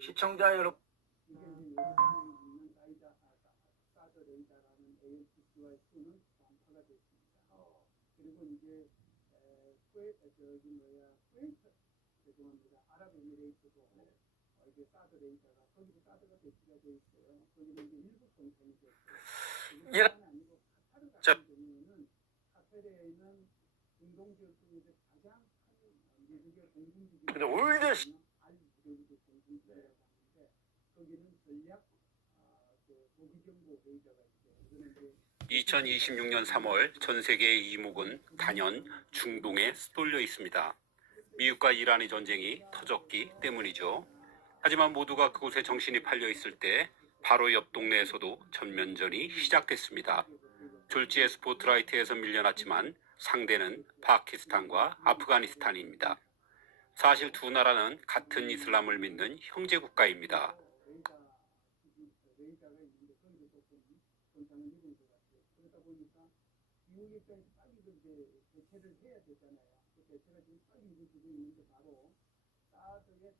시청자 여러분, 그리고 이제 아랍에미레이트도 이게 사드 레이더가 거기도 사드가 배치가 돼 있어요. 거기는 이제 일부 공천이 됐어요. 이게 아니고 카타르 같은 경우에는 카타르에는 공동지역 중에서 가장 큰 미국의 공군기지. 근데 올드 공군기지라고 하는데 거기는 전략 무기정보 레이더가 있어요. 이거는 이제 2026년 3월 전 세계의 이목은 단연 중동에 쏠려 있습니다. 미국과 이란의 전쟁이 터졌기 때문이죠. 하지만 모두가 그곳에 정신이 팔려 있을 때 바로 옆 동네에서도 전면전이 시작됐습니다. 졸지의 스포트라이트에서 밀려났지만 상대는 파키스탄과 아프가니스탄입니다. 사실 두 나라는 같은 이슬람을 믿는 형제 국가입니다. 레이더가 있는데 거기도 조금 손상을 입은 것 같아요. 그러다 보니까 미국 입장에서 빨리 이제 대체를 해야 되잖아요. 그 대체가 지금 빨리 이루어지고 있는데 바로 사드의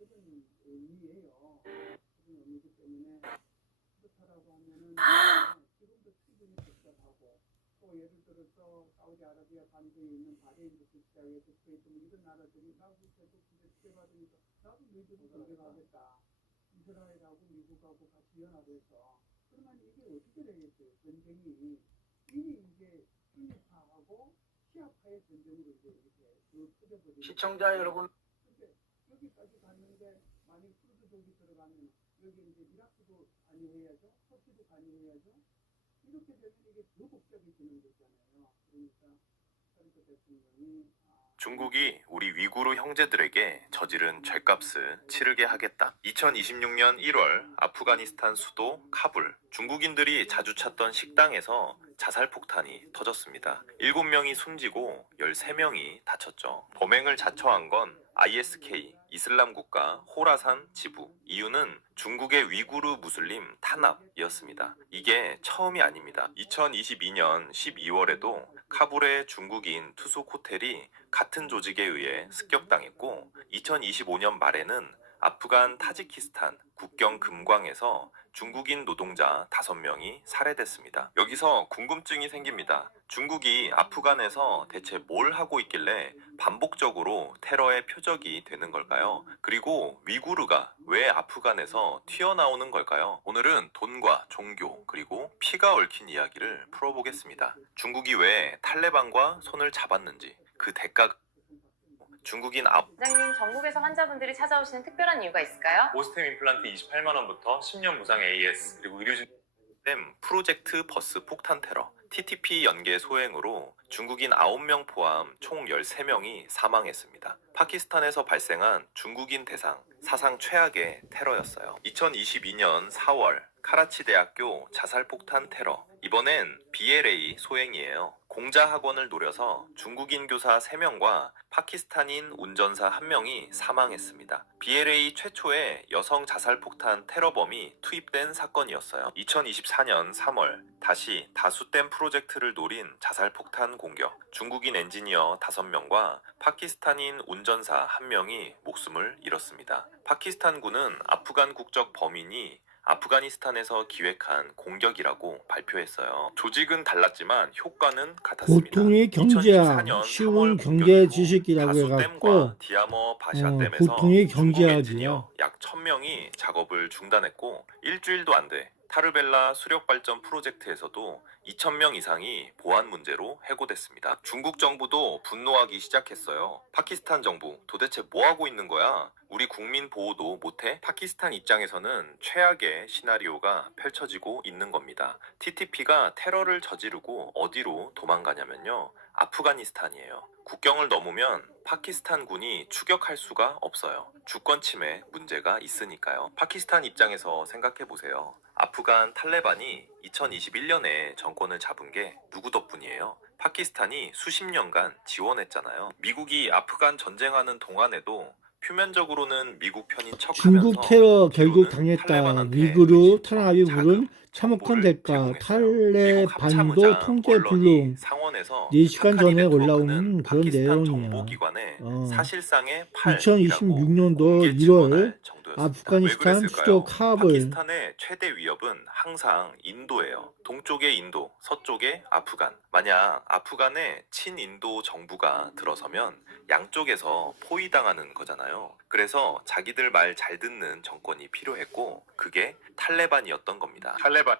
그런 의미예요. 그런 의미이기 때문에 그렇다라고 하면은 지금도 충분히 복잡하고 또 예를 들어서 사우디아라비아 반도에 있는 바레인부터 시작해서 쿠웨이트 이런 나라들이 나도 계속 지배받으니까 나도 미국을 공격하겠다. 이스라엘하고 미국하고 같이 연합해서 그러면 이게 어떻게 되겠어요? 전쟁이 이미 이제 순위파하고 시아파의 전쟁으로 이제 이렇게 커져버리는 시청자 여러분, 근데 여기까지 갔는데 만약 쿠르드족이 들어가면 여기 이제 이라크도 관여해야죠, 터키도 관여해야죠. 이렇게 되면 이게 더 복잡해지는 거잖아요. 그러니까 트럼프 대통령이 중국이 우리 위구르 형제들에게 저지른 죄값을 치르게 하겠다. 2026년 1월 아프가니스탄 수도 카불, 중국인들이 자주 찾던 식당에서 자살 폭탄이 터졌습니다. 7명이 숨지고 13명이 다쳤죠. 범행을 자처한 건 ISK, 이슬람 국가 호라산 지부. 이유는 중국의 위구르 무슬림 탄압이었습니다. 이게 처음이 아닙니다. 2022년 12월에도 카불의 중국인 투숙 호텔이 같은 조직에 의해 습격당했고 2025년 말에는 아프간 타지키스탄 국경 금광에서 중국인 노동자 5명이 살해됐습니다. 여기서 궁금증이 생깁니다. 중국이 아프간에서 대체 뭘 하고 있길래 반복적으로 테러의 표적이 되는 걸까요? 그리고 위구르가 왜 아프간에서 튀어나오는 걸까요? 오늘은 돈과 종교 그리고 피가 얽힌 이야기를 풀어보겠습니다. 중국이 왜 탈레반과 손을 잡았는지, 그 대가가 중국인 원장님, 전국에서 환자분들이 찾아오시는 특별한 이유가 있을까요? 오스템 임플란트 28만 원부터 10년 무상 AS 그리고 의료진 프로젝트 버스 폭탄 테러 TTP 연계 소행으로 중국인 9명 포함 총 13명이 사망했습니다. 파키스탄에서 발생한 중국인 대상 사상 최악의 테러였어요. 2022년 4월 카라치 대학교 자살 폭탄 테러. 이번엔 BLA 소행이에요. 공자 학원을 노려서 중국인 교사 3명과 파키스탄인 운전사 1명이 사망했습니다. BLA 최초의 여성 자살 폭탄 테러범이 투입된 사건이었어요. 2024년 3월 다시 다수댐 프로젝트를 노린 자살 폭탄 공격. 중국인 엔지니어 5명과 파키스탄인 운전사 1명이 목숨을 잃었습니다. 파키스탄군은 아프간 국적 범인이 아프가니스탄에서 기획한 공격이라고 발표했어요. 조직은 달랐지만 효과는 같았습니다. 보통의 경제학, 2024년 쉬운 3월 경제 지식이라고 다수댐과 해갖고 디아머 바샤댐에서 보통의 중국 경제학이야. 엔지니어 약 1000명이 작업을 중단했고 일주일도 안 돼 타르벨라 수력발전 프로젝트에서도 2,000명 이상이 보안 문제로 해고됐습니다. 중국 정부도 분노하기 시작했어요. 파키스탄 정부 도대체 뭐 하고 있는 거야? 우리 국민 보호도 못해? 파키스탄 입장에서는 최악의 시나리오가 펼쳐지고 있는 겁니다. TTP가 테러를 저지르고 어디로 도망가냐면요. 아프가니스탄이에요. 국경을 넘으면 파키스탄 군이 추격할 수가 없어요. 주권 침해 문제가 있으니까요. 파키스탄 입장에서 생각해 보세요. 아프간 탈레반이 2021년에 정권을 잡은 게 누구 덕분이에요? 파키스탄이 수십 년간 지원했잖아요. 미국이 아프간 전쟁하는 동안에도 표면적으로는 미국 편인 척하면서 중국 테러 결국 뒤로는 당했다. 탈레반한테 위구르 의심과 탄압이 부른 자금, 참혹한 정보를 대가. 제공했어요. 미국 탈레반도 합참의장 통제 언론이 불능. 상원에서 4시간 사카니 전에 네트워크는 올라오는 그런 파키스탄 내용이야. 정보기관의 사실상의 2026년도 공개 1월 지원할 정도였습니다. 아프가니스탄 왜 수도 그랬을까요? 카불. 파키스탄의 최대 위협은 항상 인도예요. 동쪽의 인도, 서쪽의 아프간. 만약 아프간에 친인도 정부가 들어서면 양쪽에서 포위당하는 거잖아요. 그래서 자기들 말 잘 듣는 정권이 필요했고 그게 탈레반이었던 겁니다. 탈레반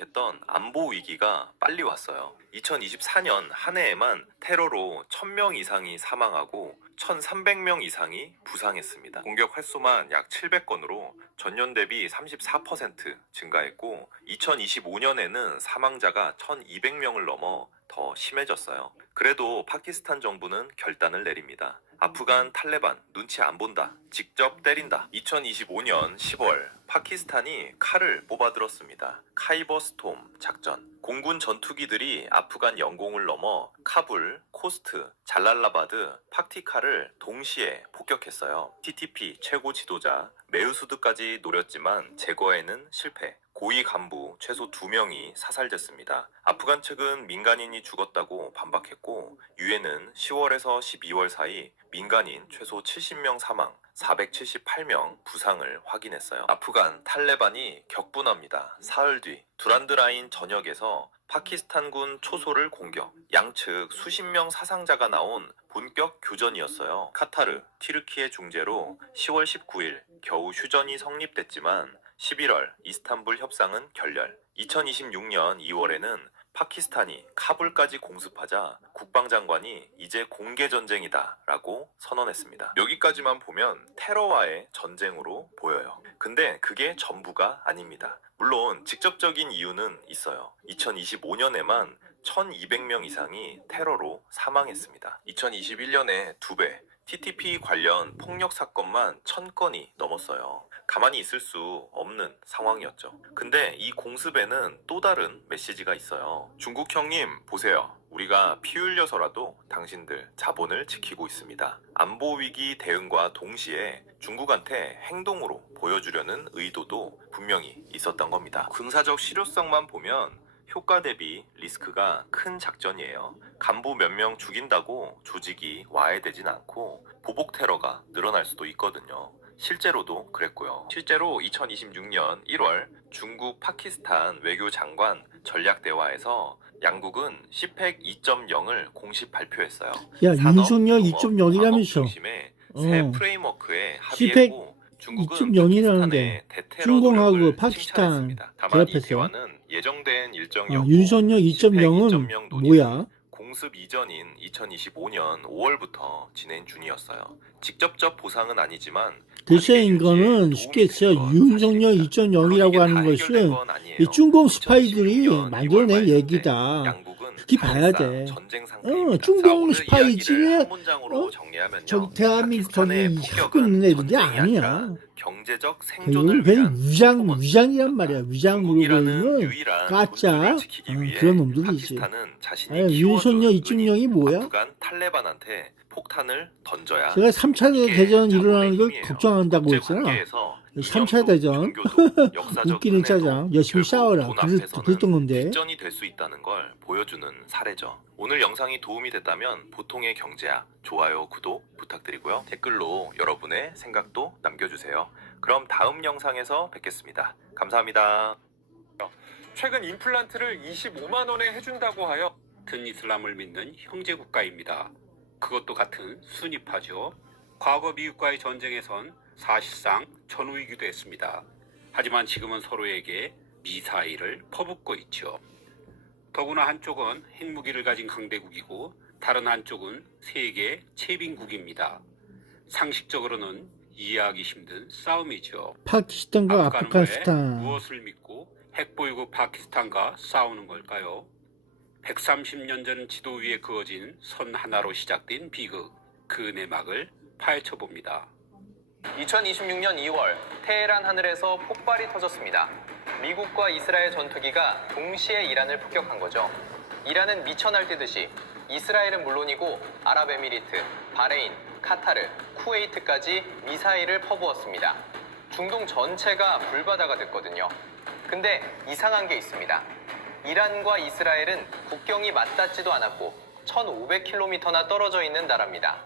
했던 안보 위기가 빨리 왔어요. 2024년 한 해에만 테러로 1000명 이상이 사망하고 1300명 이상이 부상했습니다. 공격 횟수만 약 700건으로 전년 대비 34% 증가했고 2025년에는 사망자가 1200명을 넘어 더 심해졌어요. 그래도 파키스탄 정부는 결단을 내립니다. 아프간 탈레반 눈치 안 본다. 직접 때린다. 2025년 10월 파키스탄이 칼을 뽑아들었습니다. 카이버 스톰 작전. 공군 전투기들이 아프간 영공을 넘어 카불, 코스트, 잘랄라바드, 파티카를 동시에 폭격했어요. TTP 최고 지도자 메우수드까지 노렸지만 제거에는 실패. 고위 간부 최소 2명이 사살됐습니다. 아프간 측은 민간인이 죽었다고 반박했고 유엔은 10월에서 12월 사이 민간인 최소 70명 사망, 478명 부상을 확인했어요. 아프간 탈레반이 격분합니다. 사흘 뒤 두란드라인 전역에서 파키스탄군 초소를 공격, 양측 수십 명 사상자가 나온 본격 교전이었어요. 카타르, 튀르키예 중재로 10월 19일 겨우 휴전이 성립됐지만 11월 이스탄불 협상은 결렬. 2026년 2월에는 파키스탄이 카불까지 공습하자 국방장관이 이제 공개전쟁이다 라고 선언했습니다. 여기까지만 보면 테러와의 전쟁으로 보여요. 근데 그게 전부가 아닙니다. 물론 직접적인 이유는 있어요. 2025년에만 1200명 이상이 테러로 사망했습니다. 2021년에 2배, TTP 관련 폭력 사건만 1000건이 넘었어요. 가만히 있을 수 없는 상황이었죠. 근데 이 공습에는 또 다른 메시지가 있어요. 중국 형님 보세요. 우리가 피 흘려서라도 당신들 자본을 지키고 있습니다. 안보 위기 대응과 동시에 중국한테 행동으로 보여주려는 의도도 분명히 있었던 겁니다. 군사적 실효성만 보면 효과 대비 리스크가 큰 작전이에요. 간부 몇 명 죽인다고 조직이 와해되진 않고 보복 테러가 늘어날 수도 있거든요. 실제로도 그랬고요. 실제로 2026년 1월 중국 파키스탄 외교장관 전략대화에서 양국은 CPEC 2.0을 공식 발표했어요. 야, 산업, 윤석열 농업, 2.0이라면서. 광업 중심의 새 어. 프레임워크에 CPEC 합의했고 중국은 2.0이라는데 파키스탄의 대테러 중공하고 노력을 파키스탄 칭찬했습니다. 다만 이 결합했어요. 대화는 예정된 일정이었고 윤석열 CPEC 2.0은 2.0 논의는 뭐야? 공습 이전인 2025년 5월부터 진행 중이었어요. 직접적 보상은 아니지만 대체인 거는 쉽게 해서 윤석열 2.0이라고 하는 것은 이 중공 스파이들이 만들어낸 얘기다. 그렇게 봐야 돼. 중공 스파이들의 저기 대한민국 저기 하고 있는 애들이 아니야. 경제적 이건 생존을 그냥 위한 위장이란 말이야. 위장으로 보이는 가짜 그런 놈들이지. 윤석열 2.0이 뭐야? 아프간 탈레반한테 폭탄을 던져야 제가 3차 대전 일어나는 걸 걱정한다고 했잖아. 3차 대전 웃기는 짜장 열심히 싸워라 그랬던 건데 뒷전이 될 수 있다는 걸 보여주는 사례죠. 오늘 영상이 도움이 됐다면 보통의 경제학 좋아요 구독 부탁드리고요. 댓글로 여러분의 생각도 남겨주세요. 그럼 다음 영상에서 뵙겠습니다. 감사합니다. 최근 임플란트를 25만 원에 해준다고 하여 같은 이슬람을 믿는 형제 국가입니다. 그것도 같은 순위파죠. 과거 미국과의 전쟁에선 사실상 전우이기도 했습니다. 하지만 지금은 서로에게 미사일을 퍼붓고 있죠. 더구나 한쪽은 핵무기를 가진 강대국이고 다른 한쪽은 세계 채빈국입니다. 상식적으로는 이해하기 힘든 싸움이죠. 파키스탄과 아프간은 왜 아프가니스탄 무엇을 믿고 핵보유국 파키스탄과 싸우는 걸까요? 130년 전 지도 위에 그어진 선 하나로 시작된 비극, 그 내막을 파헤쳐 봅니다. 2026년 2월 테헤란 하늘에서 폭발이 터졌습니다. 미국과 이스라엘 전투기가 동시에 이란을 폭격한 거죠. 이란은 미쳐 날뛰듯이 이스라엘은 물론이고 아랍에미리트, 바레인, 카타르, 쿠웨이트까지 미사일을 퍼부었습니다. 중동 전체가 불바다가 됐거든요. 근데 이상한 게 있습니다. 이란과 이스라엘은 국경이 맞닿지도 않았고 1,500km나 떨어져 있는 나라입니다.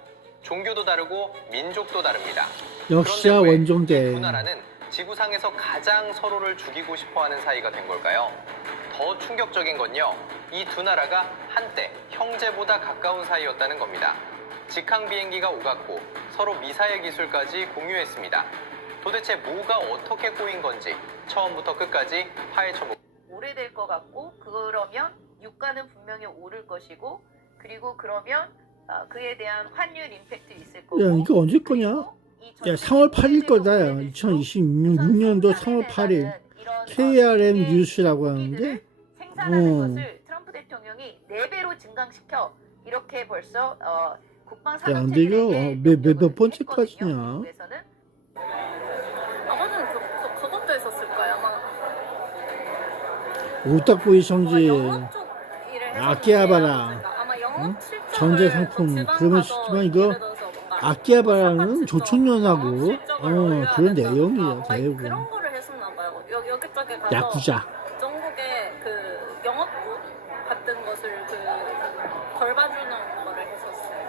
종교도 다르고 민족도 다릅니다. 역시야 그런데 왜 원종대. 이 두 나라는 지구상에서 가장 서로를 죽이고 싶어하는 사이가 된 걸까요? 더 충격적인 건요. 이 두 나라가 한때 형제보다 가까운 사이였다는 겁니다. 직항 비행기가 오갔고 서로 미사일 기술까지 공유했습니다. 도대체 뭐가 어떻게 꼬인 건지 처음부터 끝까지 파헤쳐보겠습니다. 오래될 것 같고 그러면 유가는 분명히 오를 것이고 그리고 그러면 그에 대한 환율 임팩트 있을 거고. 야 이거 언제 거냐? 야 3월 8일 거다. 2026년도 3월 8일 KRM 뉴스라고 하는데 생산하는 것을 트럼프 대통령이 4배로 증강시켜 이렇게 벌써 국방 안 산업체계에 되죠. 몇 번째까지냐? 아마는 그것도 했었을까요? 아마 오타쿠의 성지 영어 쪽 일을 아끼아바라 아마 영어 응? 실적을 전제 상품 그러면 싶지만 이거 아끼아바라는 조총련하고 그런 내용이야 대부분. 그런 거를 했었나 봐요. 여기 여기저기 가서 야구자. 전국에 그 영업부 같은 것을 그 덜 봐주는 거를 했었어요.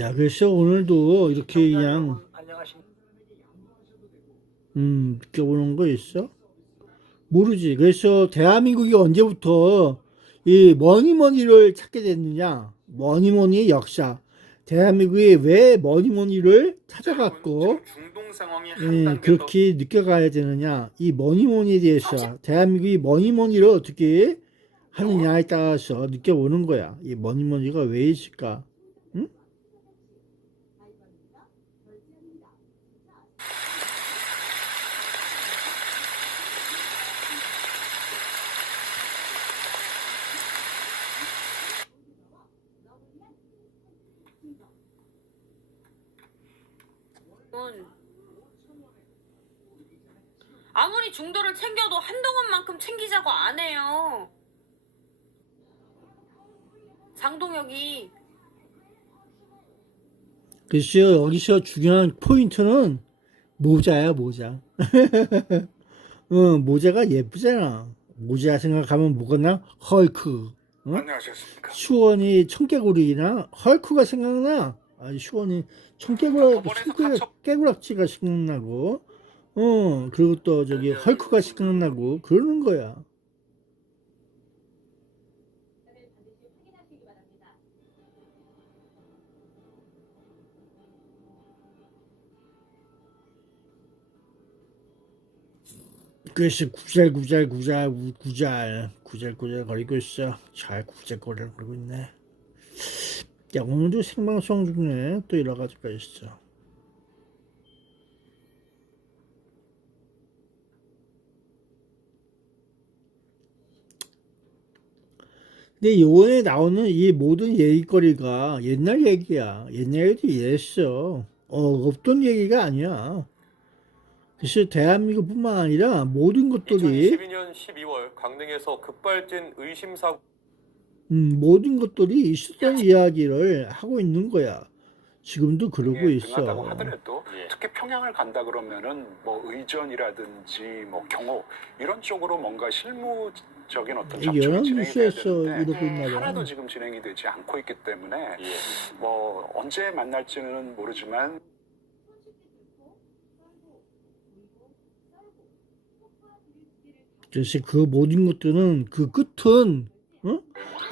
야, 그래서 오늘도 이렇게 그냥 느껴보는 거 있어? 모르지. 그래서 대한민국이 언제부터 이 머니머니를 찾게 됐느냐? 머니머니의 역사. 대한민국이 왜 머니머니를 찾아갔고 중동 상황이 그렇게 느껴가야 되느냐? 이 머니머니에 대해서 대한민국이 머니머니를 어떻게 하느냐에 따라서 느껴보는 거야. 이 머니머니가 왜 있을까? 응? 아무리 중도를 챙겨도 한동훈만큼 챙기자고 안 해요. 장동혁이. 글쎄요, 여기서 중요한 포인트는 모자야, 모자. 모자가 예쁘잖아. 모자 생각하면 뭐가 헐크. 안녕하셨습니까? 수원이 청개구리나 헐크가 생각나. 수원이 청개구락지가 생각나고, 그리고 또 저기 헐크가 생각나고, 그러는 거야. 그래서 구잘구잘 거리고 있어. 잘 구잘거리고 있네. 야, 오늘도 생방송 중에 또 여러 가지가 있어. 근데 요번에 나오는 이 모든 얘기거리가 옛날 얘기야. 옛날에도 이랬어. 없던 얘기가 아니야. 그래서 대한민국뿐만 아니라 모든 것들이 2022년 12월 강릉에서 급발진 의심사고 모든 것들이 있었던 이야기를 하고 있는 거야. 지금도 그러고 있어. 하다고 하더라도 특히 평양을 간다 그러면은 뭐 의전이라든지 뭐 경호 이런 쪽으로 뭔가 실무적인 어떤 접촉이 진행이 돼야 연합뉴스에서 되는데 이러고 있나 봐. 하나도 지금 진행이 되지 않고 있기 때문에 뭐 언제 만날지는 모르지만 그래서 그 모든 것들은 그 끝은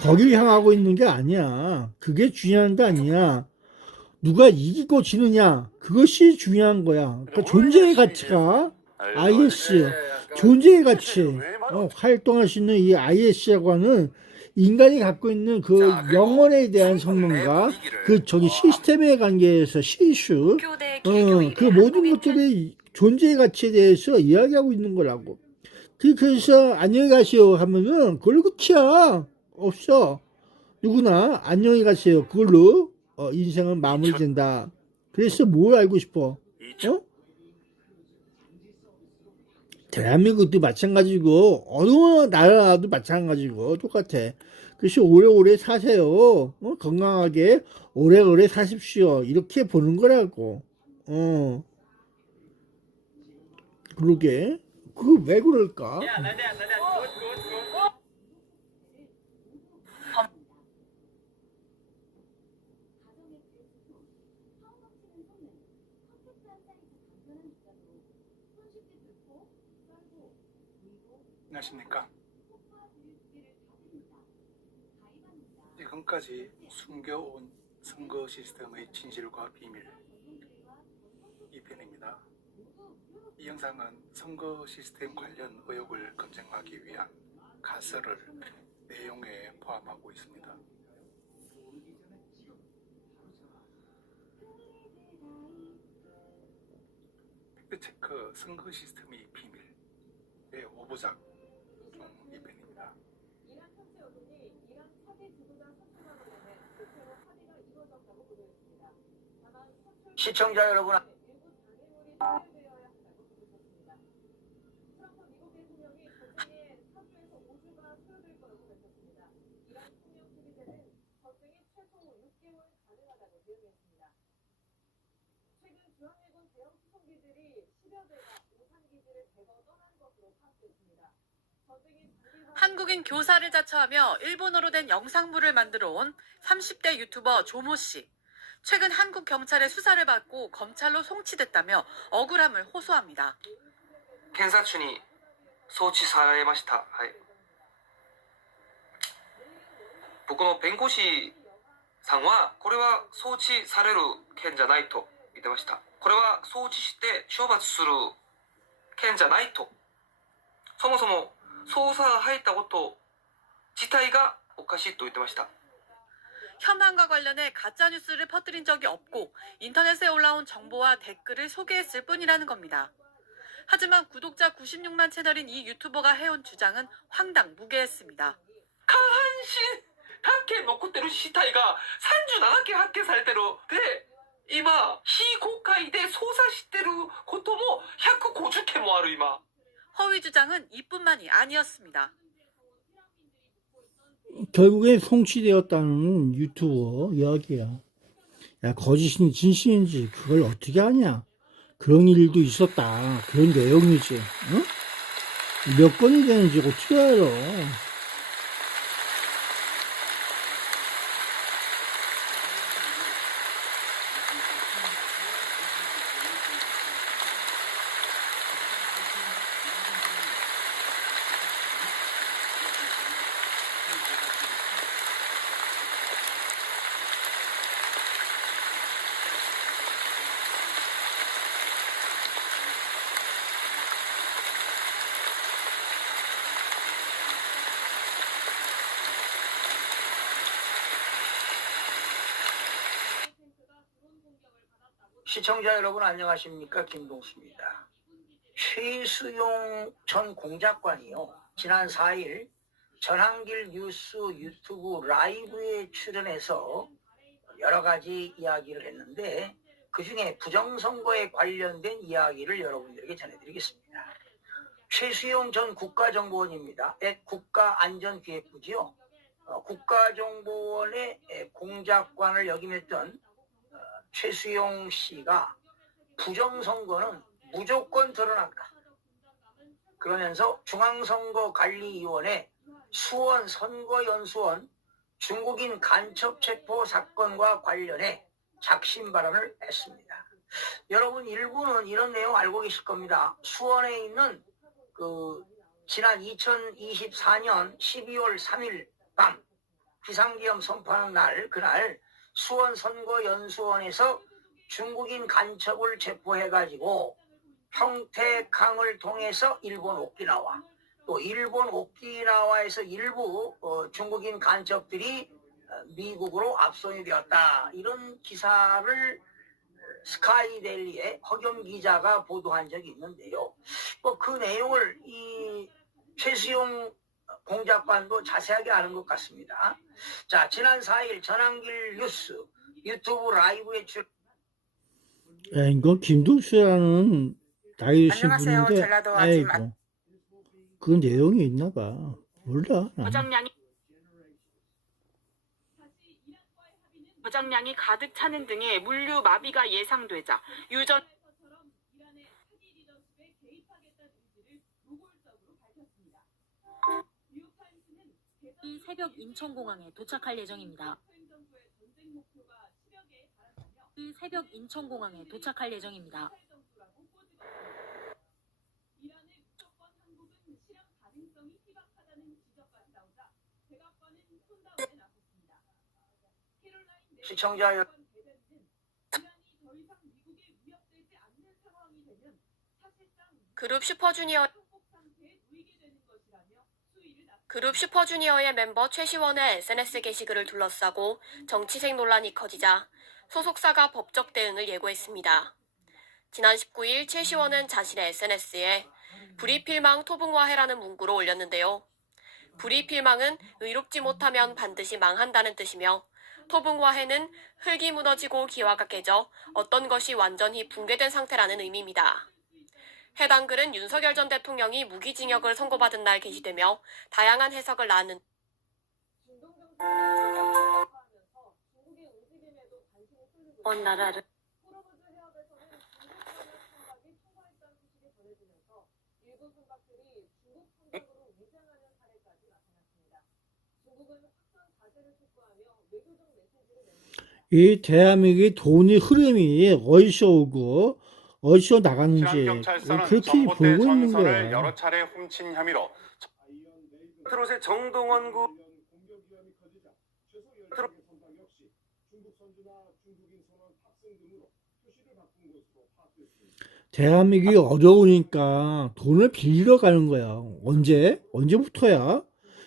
거길 향하고 있는 게 아니야. 그게 중요한 게 아니야. 누가 이기고 지느냐 그것이 중요한 거야. 그러니까 존재의 가치가 IS 존재의 가치 활동할 수 있는 이 IS라고 하는 인간이 갖고 있는 그 영혼에 대한 성능과 그 저기 시스템의 관계에서 시슈 그 모든 것들의 존재의 가치에 대해서 이야기하고 있는 거라고. 그래서 안녕히 가세요 하면은 그걸로 끝이야. 없어. 누구나 안녕히 가세요. 그걸로 인생은 마무리된다. 그래서 뭘 알고 싶어? 대한민국도 마찬가지고 어느 나라도 마찬가지고 똑같아. 그래서 오래오래 사세요. 건강하게 오래오래 사십시오. 이렇게 보는 거라고. 그러게. 그거 왜 그럴까? 안녕하십니까? 지금까지 숨겨온 선거 시스템의 진실과 비밀 2편입니다. 이 영상은 선거 시스템 관련 의혹을 검증하기 위한 가설을 내용에 포함하고 있습니다. 팩트체크 선거 시스템의 비밀의 5부작 중 2편입니다. 시청자 여러분 한국인 교사를 자처하며 일본어로 된 영상물을 만들어 온 30대 유튜버 조모 씨. 최근 한국 경찰의 수사를 받고 검찰로 송치됐다며 억울함을 호소합니다. 検察に送致されました。はい。僕の弁護士さんはこれは送致される件じゃないと言ってました。これは送致して処罰する件じゃないと。そもそも捜査が入ったこと自体がおかしいと言ってました。 혐한과 관련해 가짜뉴스를 퍼뜨린 적이 없고 인터넷에 올라온 정보와 댓글을 소개했을 뿐이라는 겁니다. 하지만 구독자 96만 채널인 이 유튜버가 해온 주장은 황당무계했습니다. 下半身発見残ってる死体が37件発見されてる。で、今、非公開で捜査してることも150件もある今。 허위 주장은 이뿐만이 아니었습니다. 결국에 송치되었다는 유튜버 이야기야. 야, 거짓인지 진실인지 그걸 어떻게 아냐? 그런 일도 있었다. 그런 내용이지. 응? 몇 건이 되는지 어떻게 알아? 시청자 여러분 안녕하십니까, 김동수입니다. 최수용 전 공작관이요, 지난 4일 전한길 뉴스 유튜브 라이브에 출연해서 여러 가지 이야기를 했는데 그중에 부정선거에 관련된 이야기를 여러분들에게 전해드리겠습니다. 최수용 전 국가정보원입니다. 국가안전기획부지요. 국가정보원의 공작관을 역임했던 최수용 씨가 부정선거는 무조건 드러난다. 그러면서 중앙선거관리위원회 수원 선거연수원 중국인 간첩체포 사건과 관련해 작심 발언을 했습니다. 여러분 일부는 이런 내용 알고 계실 겁니다. 수원에 있는 지난 2024년 12월 3일 밤 비상계엄 선포하는 날, 그날 수원 선거연수원에서 중국인 간첩을 체포해가지고 평택항을 통해서 일본 오키나와, 또 일본 오키나와에서 일부 중국인 간첩들이 미국으로 압송이 되었다. 이런 기사를 스카이데일리의 허겸 기자가 보도한 적이 있는데요. 그 내용을 이 최수용 공작관도 자세하게 아는 것 같습니다. 자, 지난 4일 전한길 뉴스 유튜브 라이브에 이거 김동수라는 나이 드신 분인데, 아이고, 그 내용이 있나 봐. 몰라. 저장량이 가득 차는 등의 물류 마비가 예상되자 유전 새벽 인천공항에 도착할 예정입니다. 새벽 인천공항에 도착할 예정입니다. 시청자 여러분, 그룹 슈퍼주니어의 멤버 최시원의 SNS 게시글을 둘러싸고 정치색 논란이 커지자 소속사가 법적 대응을 예고했습니다. 지난 19일 최시원은 자신의 SNS에 불이필망 토붕화해라는 문구를 올렸는데요. 불이필망은 의롭지 못하면 반드시 망한다는 뜻이며, 토붕화해는 흙이 무너지고 기와가 깨져 어떤 것이 완전히 붕괴된 상태라는 의미입니다. 해당 글은 윤석열 전 대통령이 무기징역을 선고받은 날 게시되며 다양한 해석을 낳는 먼 나라를 이 대한민국의 돈의 흐름이 어디서 오고 어디서 나가는지 경찰서는 그렇게 전봇대 보고 있는 전선을 거야. 여러 차례 훔친 혐의로 트롯의 정동원 대한민국이 어려우니까 돈을 빌리러 가는 거야. 언제부터야?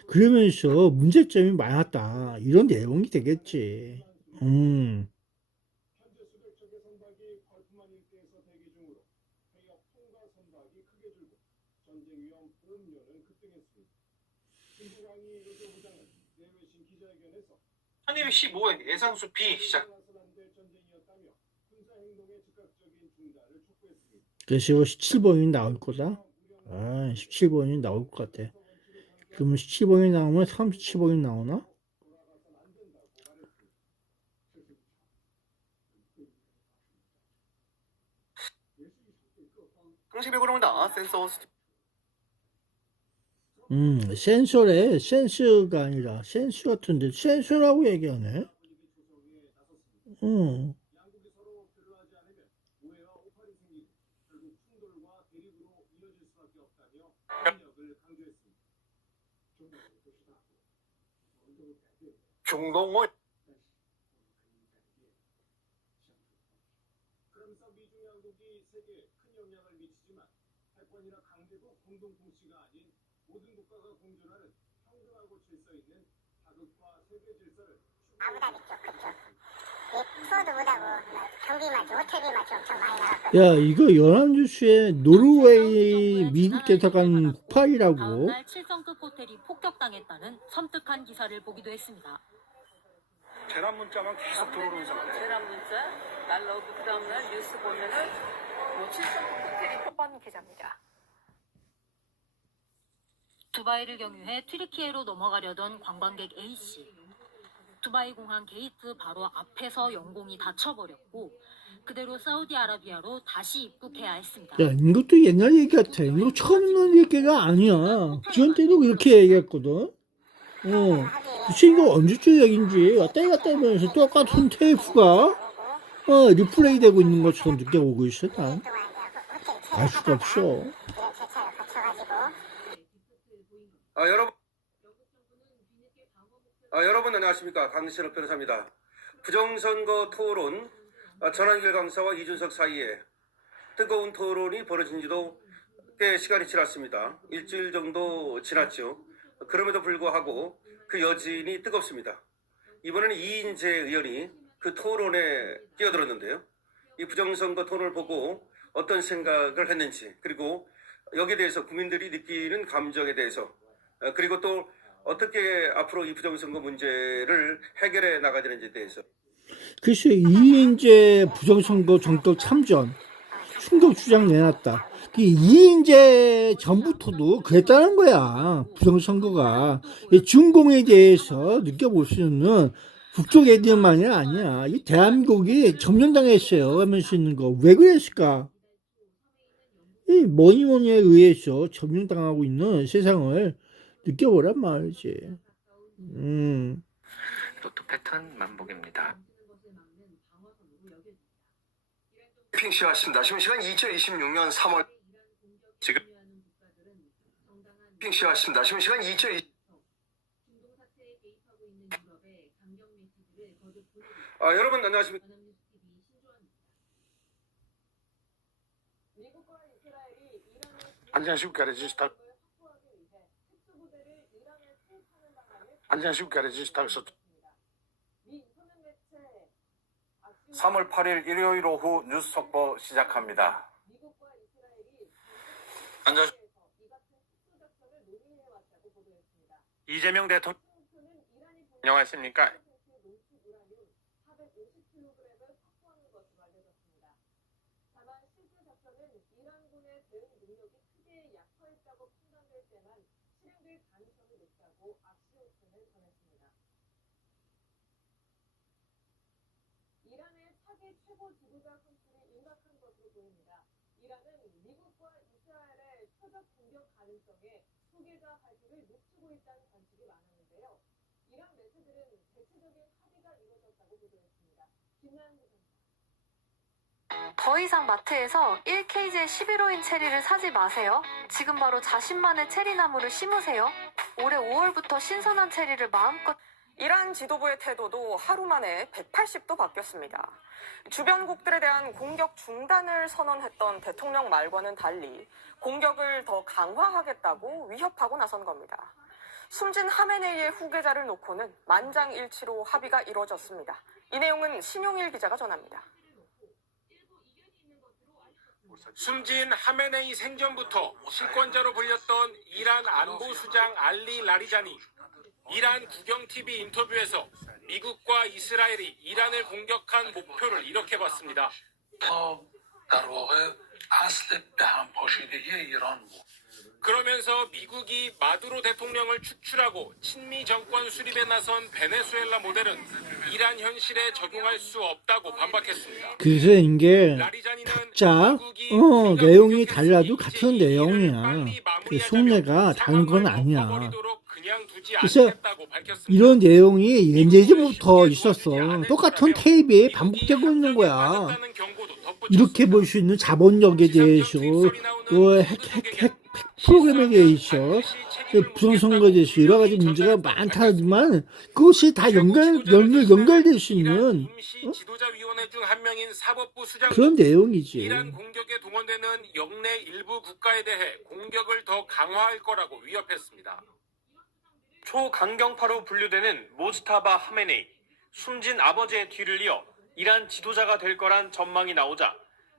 그러면서 문제점이 많았다. 이런 내용이 되겠지. 한입시 모의 예상수비 시작. 그래서 17번이 나올 거다. 17번이 나올 것 같아. 그러면 17번이 나오면 37번이 나오나? 센서래. 센스가 아니라 센스 같은데 센서라고 얘기하네. 중동호 야, 이거 연합뉴스에 노르웨이 미국 대사관 폭발이라고. 다음날 7성급 호텔이 폭격당했다는 섬뜩한 기사를 보기도 했습니다. 재난 문자만 계속 들어오는 상황. 재난 문자 날라오고 그 다음날 뉴스 보면은 뭐 7성급 호텔이 폭발 기자입니다. 두바이를 경유해 튀르키예로 넘어가려던 관광객 A씨. 두바이 공항 게이트 바로 앞에서 영공이 닫혀버렸고 그대로 사우디아라비아로 다시 입국해야 했습니다. 야, 이것도 옛날 얘기 같아. 이거 처음 있는 얘기가 아니야. 지원 때도 이렇게 얘기했거든. 도대체 이거 언제쯤 얘기인지 왔다 갔다 하면서 똑같은 테이프가 리플레이 되고 있는 것처럼 느껴보고 있어. 난 알 수가 없어. 여러분 안녕하십니까. 강신업 변호사입니다. 부정선거 토론 전한길 강사와 이준석 사이에 뜨거운 토론이 벌어진 지도 꽤 시간이 지났습니다. 일주일 정도 지났죠. 그럼에도 불구하고 그 여진이 뜨겁습니다. 이번에는 이인재 의원이 그 토론에 끼어들었는데요. 이 부정선거 토론을 보고 어떤 생각을 했는지, 그리고 여기에 대해서 국민들이 느끼는 감정에 대해서, 그리고 또 어떻게 앞으로 이 부정선거 문제를 해결해 나가야 되는지에 대해서. 글쎄, 이인재 부정선거 전격 참전 충격 주장 내놨다. 이인재 전부터도 그랬다는 거야. 부정선거가 중공에 대해서 느껴볼 수 있는 북쪽 애들만이 아니야. 이 대한민국이 점령당했어요 하면서 있는 거 왜 그랬을까? 이 뭐니뭐니에 의해서 점령당하고 있는 세상을 느껴보란 말이지. 로또 패턴 만복입니다. 핑 시작했습니다. 지금 시간 2026년 3월 지금 핑 시작했습니다. 지금 시간 2020 여러분 안녕하십니까. 안녕하십니까. 안녕하십니까. 3월 8일 일요일 오후 뉴스 속보 시작합니다. 이재명 대통령 안녕하십니까? 최고 지도자 손길이 임박한 것으로 보입니다. 이란은 미국과 이스라엘의 초적 공격 가능성에 후계자 발표를 늦추고 있다는 관측이 많았는데요. 이런 매체들은 대체적인 합의가 이루어졌다고 보도했습니다. 김나연 기자입니다. 더 이상 마트에서 1kg의 11호인 체리를 사지 마세요. 지금 바로 자신만의 체리나무를 심으세요. 올해 5월부터 신선한 체리를 마음껏. 이란 지도부의 태도도 하루 만에 180도 바뀌었습니다. 주변국들에 대한 공격 중단을 선언했던 대통령 말과는 달리 공격을 더 강화하겠다고 위협하고 나선 겁니다. 숨진 하메네이의 후계자를 놓고는 만장일치로 합의가 이루어졌습니다. 이 내용은 신용일 기자가 전합니다. 숨진 하메네이 생전부터 실권자로 불렸던 이란 안보수장 알리 라리자니, 이란 국영-TV 인터뷰에서 미국과 이스라엘이 이란을 공격한 목표를 이렇게 봤습니다. 그러면서 미국이 마두로 대통령을 축출하고 친미 정권 수립에 나선 베네수엘라 모델은 이란 현실에 적용할 수 없다고 반박했습니다. 그래서 이게 각자 내용이 달라도 같은 내용이야. 그 속내가 다른 건 아니야. 그래서 이런 내용이 예전부터 있었어. 똑같은 테이프에 반복되고 있는 거야. 이렇게 볼 수 있는 자본력에 대해서, 또 핵 프로그램에 대해서, 부정선거에 대해서 여러 가지 문제가 많다지만 그것이 다 연결될 수 있는 지도자위원회 중 한 명인 사법부 수장 그런 내용이지. 이란 공격에 동원되는 영내 일부 국가에 대해 공격을 더 강화할 거라고 위협했습니다. 초강경파로 분류되는 모스타바 하메네이, 숨진 아버지의 뒤를 이어 이란 지도자가 될 거란 전망이 나오자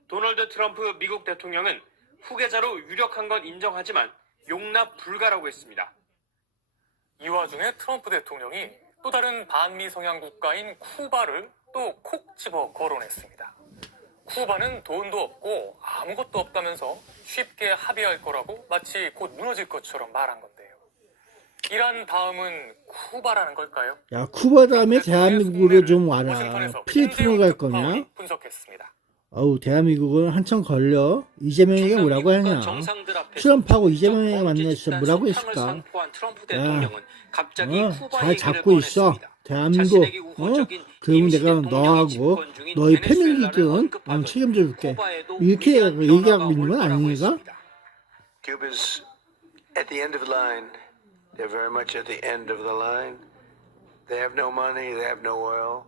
도널드 트럼프 미국 대통령은 후계자로 유력한 건 인정하지만 용납 불가라고 했습니다. 이 와중에 트럼프 대통령이 또 다른 반미 성향 국가인 쿠바를 또 콕 집어 거론했습니다. 쿠바는 돈도 없고 아무것도 없다면서 쉽게 합의할 거라고 마치 곧 무너질 것처럼 말한 건데요. 이란 다음은 쿠바라는 걸까요? 야, 쿠바 다음에 대한민국으로 좀 와라. 필리핀으로 갈 거냐? 분석했습니다. 어우, 대한민국은 한참 걸려. 이재명에게 뭐라고 하냐? 트럼프하고 이재명에게 만나서 뭐라고 했을까? 야, 잘 잡고 있어. 대한민국. 그리고 내가 너하고 너희 패밀리든 책임져 줄게. 이렇게 얘기하고 있는 건 아닌가? Cuba's at the end of the line. They're very much at the end of the line. They have no money, they have no oil.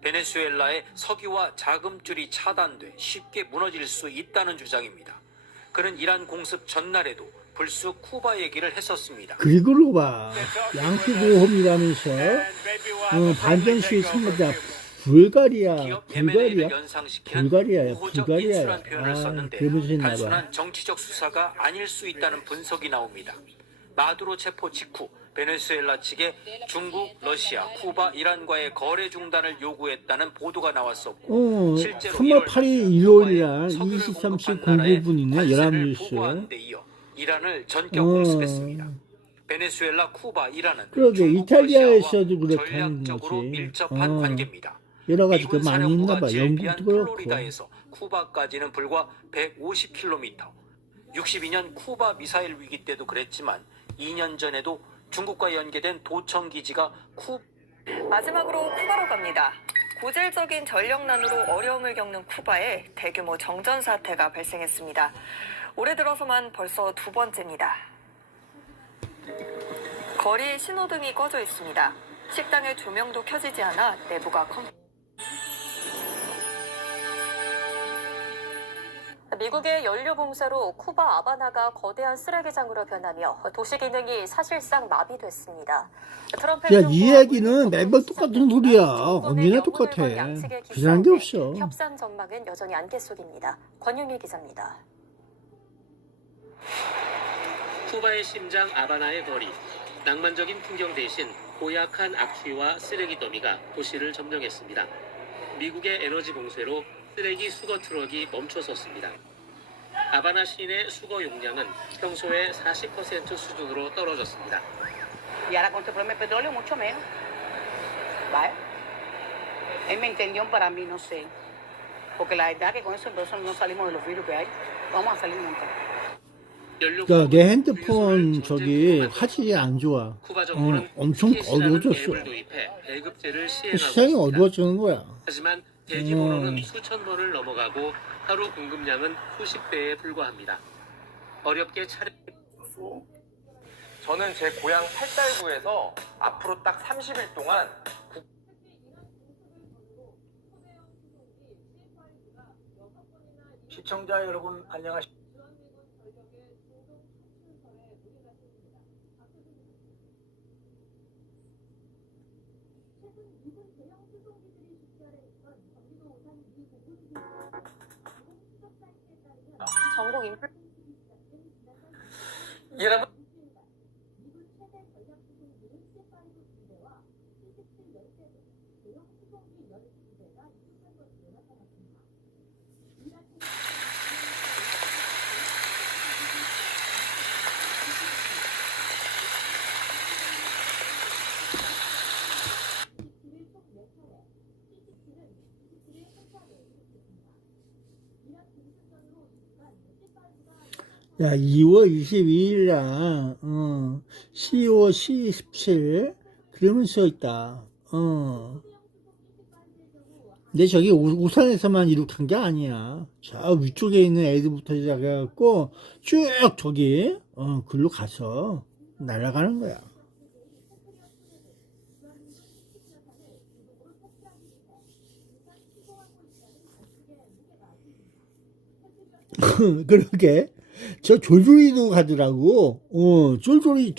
베네수엘라의 석유와 자금줄이 차단돼 쉽게 무너질 수 있다는 주장입니다. 그는 이란 공습 전날에도 불쑥 쿠바 얘기를 했었습니다. 그리고 봐. 양피고홈이라면서 반전수의 참가자 불가리아야. 표현을 썼는데 단순한 정치적 수사가 아닐 수 있다는 분석이 나옵니다. 마두로 체포 직후 베네수엘라 측에 중국, 러시아, 쿠바, 이란과의 거래 중단을 요구했다는 보도가 나왔었고 실제로 3월 8일 일요일날 23시 09분이네 11시 이어 이란을 전격 공습했습니다. 베네수엘라, 쿠바, 이란은 그러게 이탈리아에서도 그렇다는 전략적으로 밀접한 관계입니다. 여러 가지가 많이 있나 봐. 영국도 그렇고. 플로리다에서 쿠바까지는 불과 150km. 62년 쿠바 미사일 위기 때도 그랬지만 2년 전에도 중국과 연계된 도청 기지가 마지막으로 쿠바로 갑니다. 고질적인 전력난으로 어려움을 겪는 쿠바에 대규모 정전 사태가 발생했습니다. 올해 들어서만 벌써 두 번째입니다. 거리에 신호등이 꺼져 있습니다. 식당의 조명도 켜지지 않아 내부가 미국의 연료 봉쇄로 쿠바 아바나가 거대한 쓰레기장으로 변하며 도시 기능이 사실상 마비됐습니다. 야, 이 얘기는 매번 똑같은 소리야. 언제나 똑같아. 비슷한 게 없어. 협상 전망은 여전히 안개 속입니다. 권윤희 기자입니다. 쿠바의 심장 아바나의 거리. 낭만적인 풍경 대신 고약한 악취와 쓰레기 더미가 도시를 점령했습니다. 미국의 에너지 봉쇄로 쓰레기 수거 트럭이 멈춰섰습니다. 아바나 시내 수거 용량은 평소의 40% 수준으로 떨어졌습니다. Y ahora con este problema de petróleo mucho menos. ¿Vale? Es mi intención para mí, no sé. Porque la verdad que con eso entonces no salimos de los virus que hay. Vamos a salir nunca. 그러니까 내 핸드폰 저기 화질이 안 좋아. 쿠바 정부는 엄청 티켓이라는 어두워졌어. 앱을 도입해 배급제를 시행하고 시장이 있습니다. 어두워지는 거야. 하지만 대기 번호는 수천 번을 넘어가고 하루 공급량은 수십 배에 불과합니다. 어렵게 차량 저는 제 고향 팔달구에서 앞으로 딱 30일 동안 시청자 여러분 안녕하십니까. 전국 인플 여러분 야, 2월 22일 날, CO 17, 그러면 써있다. 근데 저기 우산에서만 이렇게 한 게 아니야. 저 위쪽에 있는 애들부터 시작해갖고, 쭉 저기, 글로 가서 날아가는 거야. 그러게. 저 졸졸이도 가더라고. 쫄쫄이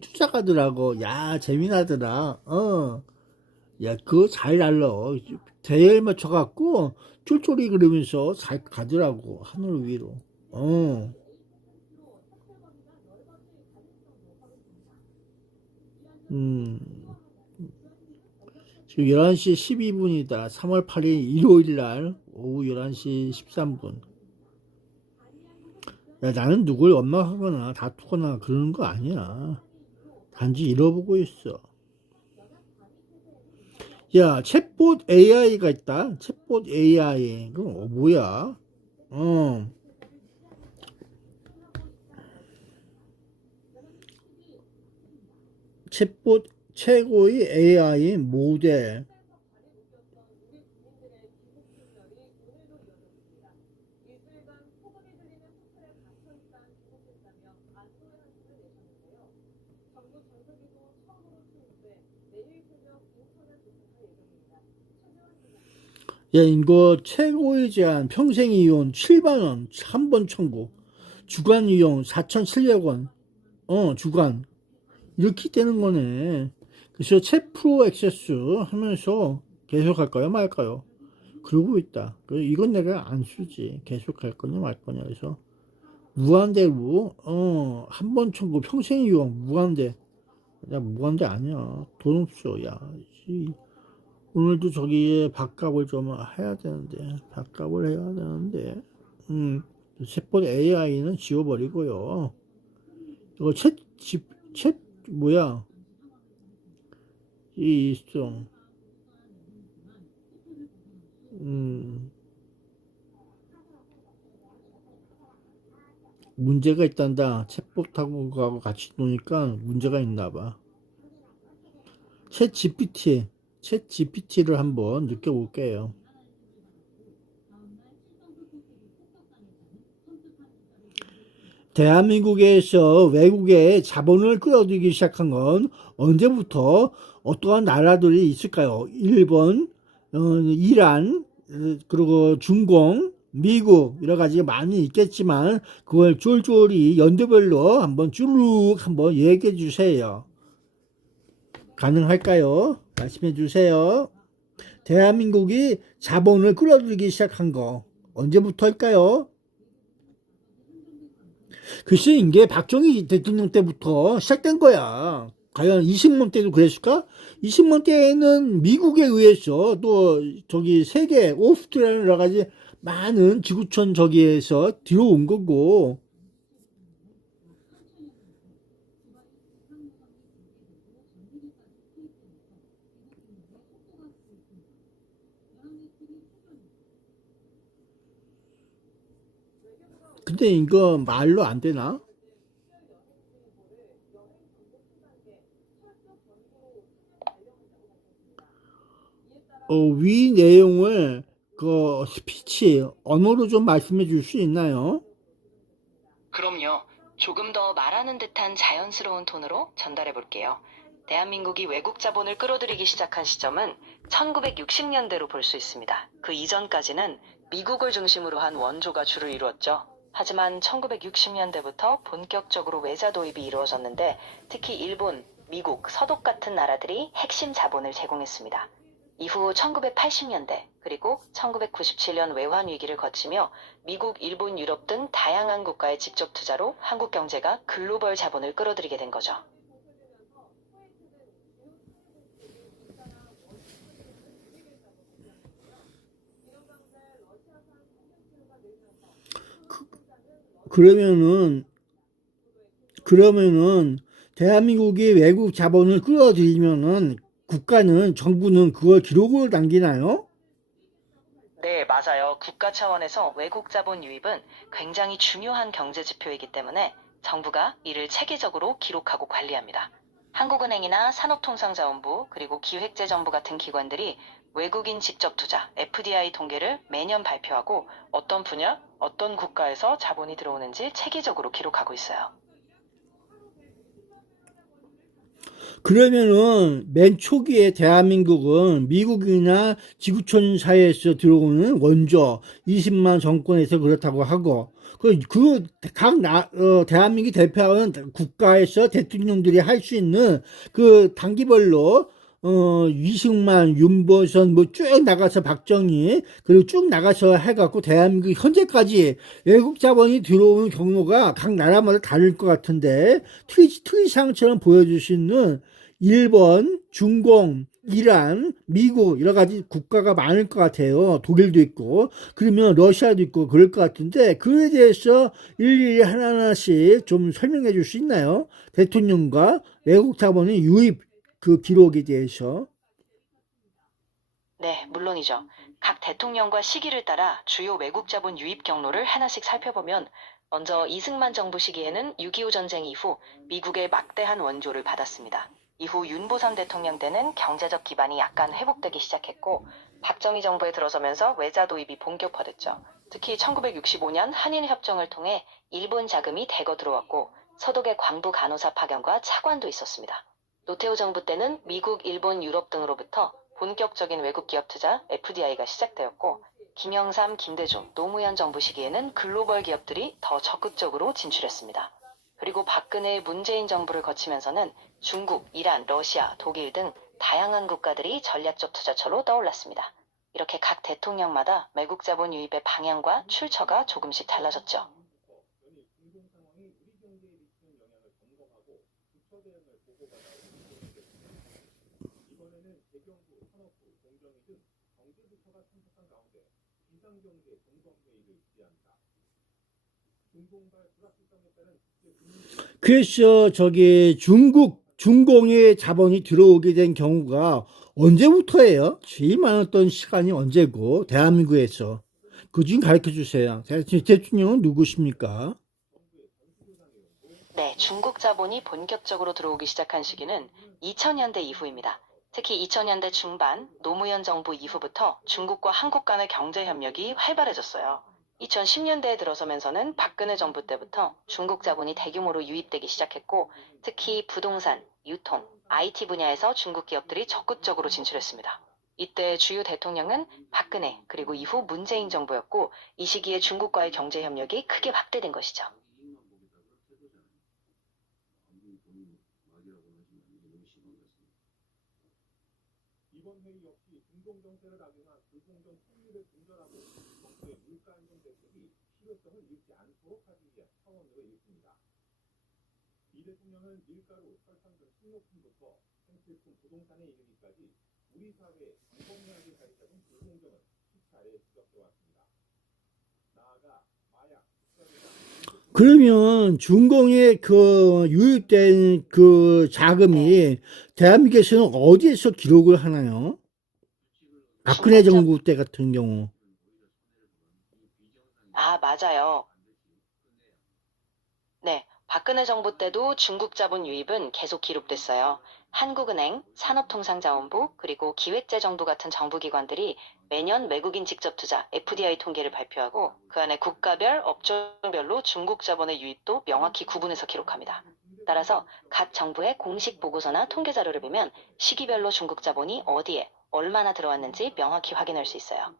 쫓아가더라고. 야, 재미나더라. 야, 그거 잘 날러. 대열 맞춰갖고, 쫄쫄이 그러면서 잘 가더라고. 하늘 위로. 지금 11시 12분이다. 3월 8일 일요일 날, 오후 11시 13분. 야, 나는 누굴 원망하거나 다투거나 그러는 거 아니야. 단지 잃어보고 있어. 야, 챗봇 AI가 있다. 챗봇 AI. 그건 뭐야? 챗봇 최고의 AI 모델. 야, 이거 최고의 제한 평생 이용 7만원 한 번 청구, 주간 이용 4,700원, 주간 이렇게 되는 거네. 그래서 챗 프로 액세스 하면서 계속 할까요 말까요? 그러고 있다. 그래서 이건 내가 안 쓰지. 계속 할 거냐 말 거냐. 그래서 무한대로 한 번 청구 평생 이용 무한대. 야, 무한대 아니야. 돈 없어. 야, 오늘도 저기에 밥값을 좀 해야 되는데, 챗봇 AI는 지워버리고요. 이거 뭐야? 이 있어. 문제가 있단다. 챗봇하고 같이 노니까 문제가 있나봐. 챗 GPT를 한번 느껴볼게요. 대한민국에서 외국의 자본을 끌어들이기 시작한 건 언제부터 어떠한 나라들이 있을까요? 일본, 이란, 그리고 중공, 미국 여러 가지 많이 있겠지만 그걸 쫄쫄이 연도별로 한번 쭈룩 한번 얘기해 주세요. 가능할까요? 말씀해 주세요. 대한민국이 자본을 끌어들이기 시작한 거 언제부터일까요? 글쎄 이게 박정희 대통령 때부터 시작된 거야. 과연 이승만 때도 그랬을까? 이승만 때에는 미국에 의해서 또 저기 세계 오스트리아 여러 가지 많은 지구촌 저기에서 들어온 거고, 근데 이거 말로 안 되나? 위 내용을 그 스피치 언어로 좀 말씀해 줄 수 있나요? 그럼요. 조금 더 말하는 듯한 자연스러운 톤으로 전달해 볼게요. 대한민국이 외국 자본을 끌어들이기 시작한 시점은 1960년대로 볼 수 있습니다. 그 이전까지는 미국을 중심으로 한 원조가 주를 이루었죠. 하지만 1960년대부터 본격적으로 외자 도입이 이루어졌는데 특히 일본, 미국, 서독 같은 나라들이 핵심 자본을 제공했습니다. 이후 1980년대 그리고 1997년 외환 위기를 거치며 미국, 일본, 유럽 등 다양한 국가의 직접 투자로 한국 경제가 글로벌 자본을 끌어들이게 된 거죠. 그러면은 대한민국이 외국 자본을 끌어들이면은 국가는 정부는 그걸 기록을 남기나요? 네, 맞아요. 국가 차원에서 외국 자본 유입은 굉장히 중요한 경제 지표이기 때문에 정부가 이를 체계적으로 기록하고 관리합니다. 한국은행이나 산업통상자원부 그리고 기획재정부 같은 기관들이 외국인 직접 투자 FDI 통계를 매년 발표하고 어떤 분야, 어떤 국가에서 자본이 들어오는지 체계적으로 기록하고 있어요. 그러면은 맨 초기에 대한민국은 미국이나 지구촌 사회에서 들어오는 원조 20만 정권에서 그렇다고 하고 대한민국이 대표하는 국가에서 대통령들이 할 수 있는 그 단기별로 이승만, 윤보선 뭐 쭉 나가서 박정희 그리고 쭉 나가서 해갖고 대한민국 현재까지 외국 자본이 들어오는 경로가 각 나라마다 다를 것 같은데 트위상처럼 보여줄 수 있는 일본, 중공, 이란, 미국 여러 가지 국가가 많을 것 같아요. 독일도 있고 그러면 러시아도 있고 그럴 것 같은데 그에 대해서 일일이 하나하나씩 좀 설명해 줄 수 있나요? 대통령과 외국 자본의 유입 그 기록에 대해서. 네, 물론이죠. 각 대통령과 시기를 따라 주요 외국 자본 유입 경로를 하나씩 살펴보면 먼저 이승만 정부 시기에는 6.25 전쟁 이후 미국의 막대한 원조를 받았습니다. 이후 윤보선 대통령 때는 경제적 기반이 약간 회복되기 시작했고 박정희 정부에 들어서면서 외자 도입이 본격화됐죠. 특히 1965년 한일협정을 통해 일본 자금이 대거 들어왔고 서독의 광부 간호사 파견과 차관도 있었습니다. 노태우 정부 때는 미국, 일본, 유럽 등으로부터 본격적인 외국 기업 투자 FDI가 시작되었고 김영삼, 김대중, 노무현 정부 시기에는 글로벌 기업들이 더 적극적으로 진출했습니다. 그리고 박근혜, 문재인 정부를 거치면서는 중국, 이란, 러시아, 독일 등 다양한 국가들이 전략적 투자처로 떠올랐습니다. 이렇게 각 대통령마다 외국 자본 유입의 방향과 출처가 조금씩 달라졌죠. 그래서 저기 중공의 자본이 들어오게 된 경우가 언제부터예요? 제일 많았던 시간이 언제고 대한민국에서 그 좀 가르쳐 주세요. 대통령은 누구십니까? 네, 중국 자본이 본격적으로 들어오기 시작한 시기는 2000년대 이후입니다. 특히 2000년대 중반 노무현 정부 이후부터 중국과 한국 간의 경제 협력이 활발해졌어요. 2010년대에 들어서면서는 박근혜 정부 때부터 중국 자본이 대규모로 유입되기 시작했고 특히 부동산, 유통, IT 분야에서 중국 기업들이 적극적으로 진출했습니다. 이때 주요 대통령은 박근혜 그리고 이후 문재인 정부였고 이 시기에 중국과의 경제 협력이 크게 확대된 것이죠. 이번 회의 역시 중동 정세를 악용한 불공정 통일을 분절하고 정부의 물가 안정 대책이 필요성을 잃지 않도록 하기 위한 차원으로 읽습니다. 이 대통령은 밀가루, 설탕 등 식료품부터 생필품, 부동산에 이르기까지 우리 사회에 광범위하게 자리 잡은 불공정은 수차례 지적해 왔습니다. 나아가 마약, 그러면 중공에 그 유입된 그 자금이 대한민국에서는 어디에서 기록을 하나요? 박근혜 정부 때 같은 경우. 아, 맞아요. 네, 박근혜 정부 때도 중국 자본 유입은 계속 기록됐어요. 한국은행, 산업통상자원부, 그리고 기획재정부 같은 정부기관들이 매년 외국인 직접투자 FDI 통계를 발표하고 그 안에 국가별, 업종별로 중국 자본의 유입도 명확히 구분해서 기록합니다. 따라서 각 정부의 공식 보고서나 통계 자료를 보면 시기별로 중국 자본이 어디에 얼마나 들어왔는지 명확히 확인할 수 있어요.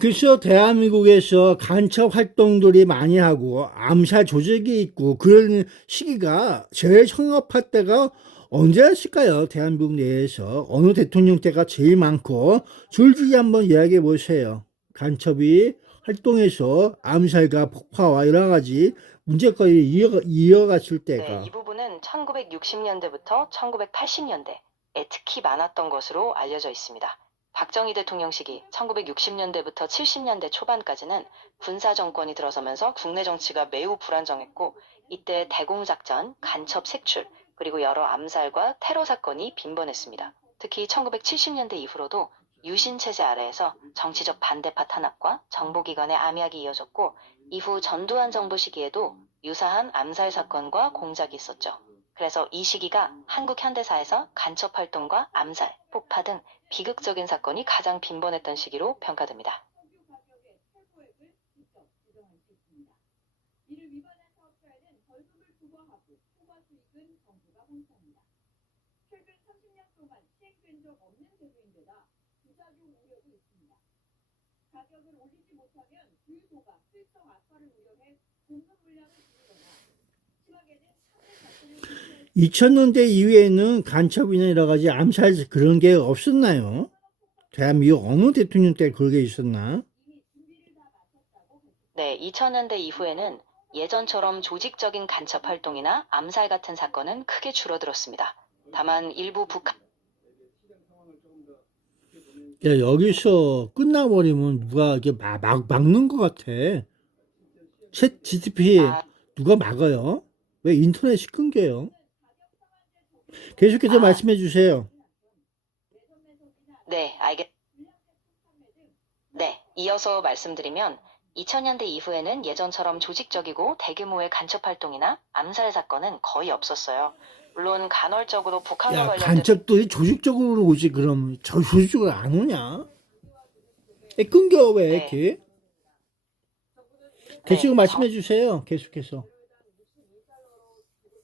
그래서 대한민국에서 간첩 활동들이 많이 하고 암살 조직이 있고 그런 시기가 제일 성업할 때가 언제였을까요? 대한민국 내에서 어느 대통령 때가 제일 많고 줄줄이 한번 이야기해 보세요. 간첩이 활동해서 암살과 폭파와 여러 가지 문제거리를 이어갔을 때가. 네, 이 부분은 1960년대부터 1980년대에 특히 많았던 것으로 알려져 있습니다. 박정희 대통령 시기 1960년대부터 70년대 초반까지는 군사 정권이 들어서면서 국내 정치가 매우 불안정했고 이때 대공작전, 간첩 색출, 그리고 여러 암살과 테러 사건이 빈번했습니다. 특히 1970년대 이후로도 유신 체제 아래에서 정치적 반대파 탄압과 정보기관의 암약이 이어졌고 이후 전두환 정부 시기에도 유사한 암살 사건과 공작이 있었죠. 그래서 이 시기가 한국 현대사에서 간첩 활동과 암살, 폭파 등 비극적인 사건이 가장 빈번했던 시기로 평가됩니다. 가격을 올리지 못하면 주유소가 수익성 악화를 우려해 공급 물량을 줄이거나 심하게는 2000년대 이후에는 간첩이나 여러 가지 암살 그런 게 없었나요? 대한민국 어느 대통령 때 그런 게 있었나? 네, 2000년대 이후에는 예전처럼 조직적인 간첩 활동이나 암살 같은 사건은 크게 줄어들었습니다. 다만 일부 북한 야, 여기서 끝나버리면 누가 이게 막는 것 같아. 챗 GTP 누가 막아요? 왜 인터넷이 끊겨요? 계속해서 말씀해 주세요. 네, 네, 이어서 말씀드리면 2000년대 이후에는 예전처럼 조직적이고 대규모의 간첩 활동이나 암살 사건은 거의 없었어요. 물론 간헐적으로 북한과 야, 관련된 간첩들이 조직적으로 오지 그럼 저 조직적으로 안 오냐? 끊겨 왜 이렇게? 계속 말씀해 주세요. 계속해서.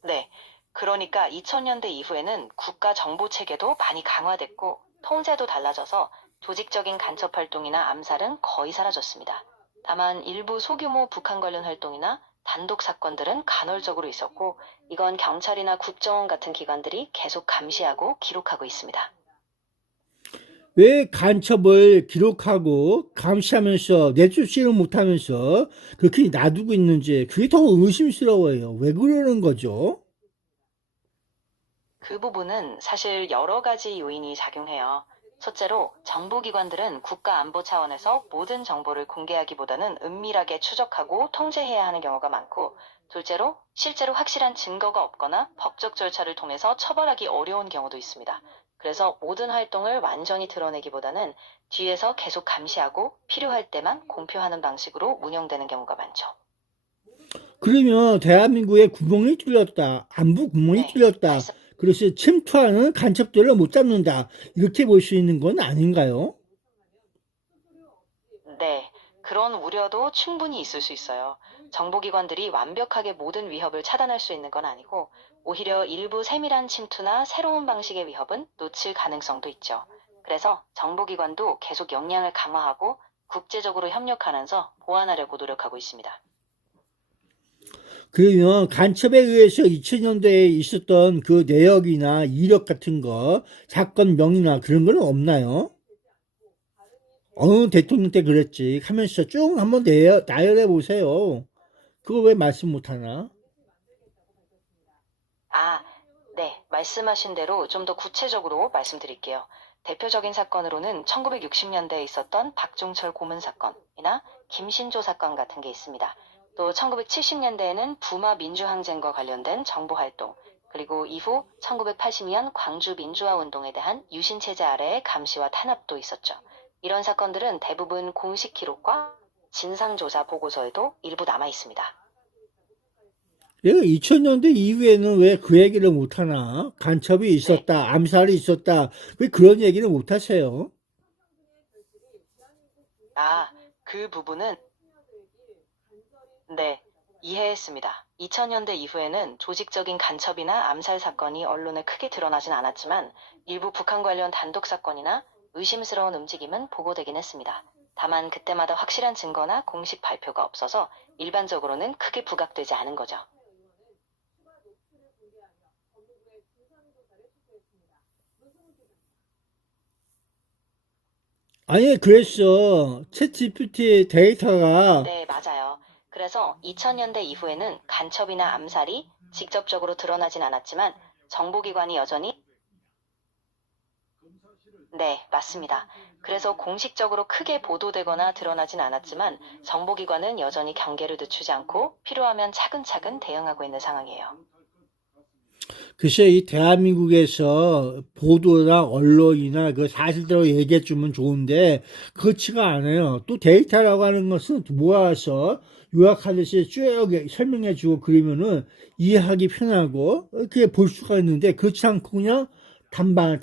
네, 그러니까 2000년대 이후에는 국가 정보 체계도 많이 강화됐고 통제도 달라져서 조직적인 간첩 활동이나 암살은 거의 사라졌습니다. 다만 일부 소규모 북한 관련 활동이나 단독 사건들은 간헐적으로 있었고 이건 경찰이나 국정원 같은 기관들이 계속 감시하고 기록하고 있습니다. 왜 간첩을 기록하고 감시하면서 내쫓지를 못하면서 그렇게 놔두고 있는지 그게 더 의심스러워요. 왜 그러는 거죠? 그 부분은 사실 여러 가지 요인이 작용해요. 첫째로 정보기관들은 국가안보 차원에서 모든 정보를 공개하기보다는 은밀하게 추적하고 통제해야 하는 경우가 많고, 둘째로 실제로 확실한 증거가 없거나 법적 절차를 통해서 처벌하기 어려운 경우도 있습니다. 그래서 모든 활동을 완전히 드러내기보다는 뒤에서 계속 감시하고 필요할 때만 공표하는 방식으로 운영되는 경우가 많죠. 그러면 대한민국에 구멍이 뚫렸다. 안보 구멍이 뚫렸다. 그래서 침투하는 간첩들을 못 잡는다. 이렇게 볼 수 있는 건 아닌가요? 네, 그런 우려도 충분히 있을 수 있어요. 정보기관들이 완벽하게 모든 위협을 차단할 수 있는 건 아니고 오히려 일부 세밀한 침투나 새로운 방식의 위협은 놓칠 가능성도 있죠. 그래서 정보기관도 계속 역량을 강화하고 국제적으로 협력하면서 보완하려고 노력하고 있습니다. 그러면 간첩에 의해서 2000년대에 있었던 그 내역이나 이력 같은 거, 사건 명이나 그런 건 없나요? 어느 대통령 때 그랬지 하면서 쭉 한번 나열해 보세요. 그거 왜 말씀 못하나? 네, 말씀하신 대로 좀 더 구체적으로 말씀드릴게요. 대표적인 사건으로는 1960년대에 있었던 박종철 고문 사건이나 김신조 사건 같은 게 있습니다. 또 1970년대에는 부마 민주항쟁과 관련된 정보활동, 그리고 이후 1980년 광주 민주화운동에 대한 유신체제 아래의 감시와 탄압도 있었죠. 이런 사건들은 대부분 공식 기록과 진상조사 보고서에도 일부 남아 있습니다. 내가 2000년대 이후에는 왜 그 얘기를 못하나? 간첩이 있었다, 암살이 있었다, 왜 그런 얘기를 못하세요? 아, 그 부분은 네, 이해했습니다. 2000년대 이후에는 조직적인 간첩이나 암살 사건이 언론에 크게 드러나진 않았지만 일부 북한 관련 단독 사건이나 의심스러운 움직임은 보고되긴 했습니다. 다만 그때마다 확실한 증거나 공식 발표가 없어서 일반적으로는 크게 부각되지 않은 거죠. 아니, 그랬어. 챗GPT 데이터가 네, 맞아요. 그래서 2000년대 이후에는 간첩이나 암살이 직접적으로 드러나진 않았지만 정보기관이 여전히 네, 맞습니다. 그래서 공식적으로 크게 보도되거나 드러나진 않았지만 정보기관은 여전히 경계를 늦추지 않고 필요하면 차근차근 대응하고 있는 상황이에요. 글쎄, 이 대한민국에서 보도나 언론이나 그 사실대로 얘기해주면 좋은데, 그렇지가 않아요. 또 데이터라고 하는 것은 모아서 요약하듯이 쭉 설명해주고 그러면은 이해하기 편하고, 그게 볼 수가 있는데, 그렇지 않고 그냥 단발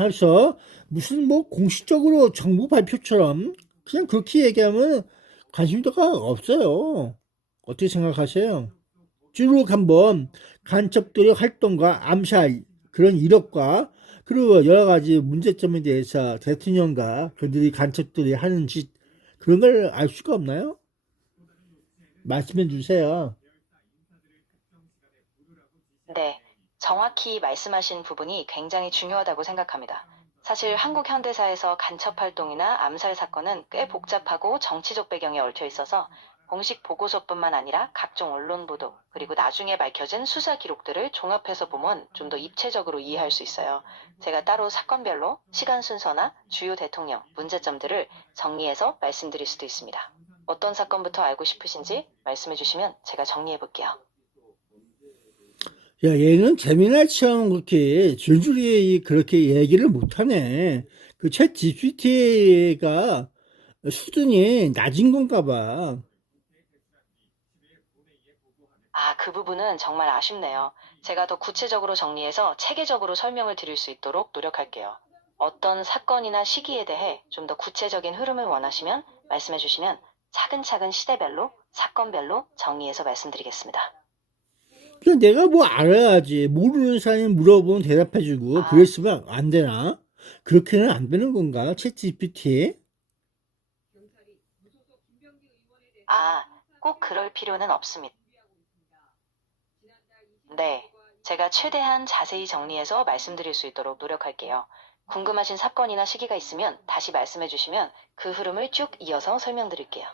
해서 무슨 뭐 공식적으로 정부 발표처럼 그냥 그렇게 얘기하면 관심도가 없어요. 어떻게 생각하세요? 쭉 한번 간첩들의 활동과 암살, 그런 이력과 그리고 여러 가지 문제점에 대해서 대통령과 그들이 간첩들이 하는 짓, 그런 걸 알 수가 없나요? 말씀해 주세요. 네, 정확히 말씀하신 부분이 굉장히 중요하다고 생각합니다. 사실 한국 현대사에서 간첩 활동이나 암살 사건은 꽤 복잡하고 정치적 배경에 얽혀 있어서 공식 보고서뿐만 아니라 각종 언론 보도, 그리고 나중에 밝혀진 수사 기록들을 종합해서 보면 좀 더 입체적으로 이해할 수 있어요. 제가 따로 사건별로 시간 순서나 주요 대통령, 문제점들을 정리해서 말씀드릴 수도 있습니다. 어떤 사건부터 알고 싶으신지 말씀해 주시면 제가 정리해 볼게요. 야, 얘는 재미날처럼 그렇게 줄줄이 그렇게 얘기를 못하네. 그 챗 GPT가 수준이 낮은 건가 봐. 아, 그 부분은 정말 아쉽네요. 제가 더 구체적으로 정리해서 체계적으로 설명을 드릴 수 있도록 노력할게요. 어떤 사건이나 시기에 대해 좀 더 구체적인 흐름을 원하시면 말씀해 주시면 차근차근 시대별로, 사건별로 정리해서 말씀드리겠습니다. 그냥 내가 뭐 알아야지. 모르는 사람이 물어보면 대답해주고 그랬으면 안 되나? 그렇게는 안 되는 건가? 챗 GPT? 아, 꼭 그럴 필요는 없습니다. 네, 제가 최대한 자세히 정리해서 말씀드릴 수 있도록 노력할게요. 궁금하신 사건이나 시기가 있으면 다시 말씀해 주시면 그 흐름을 쭉 이어서 설명드릴게요.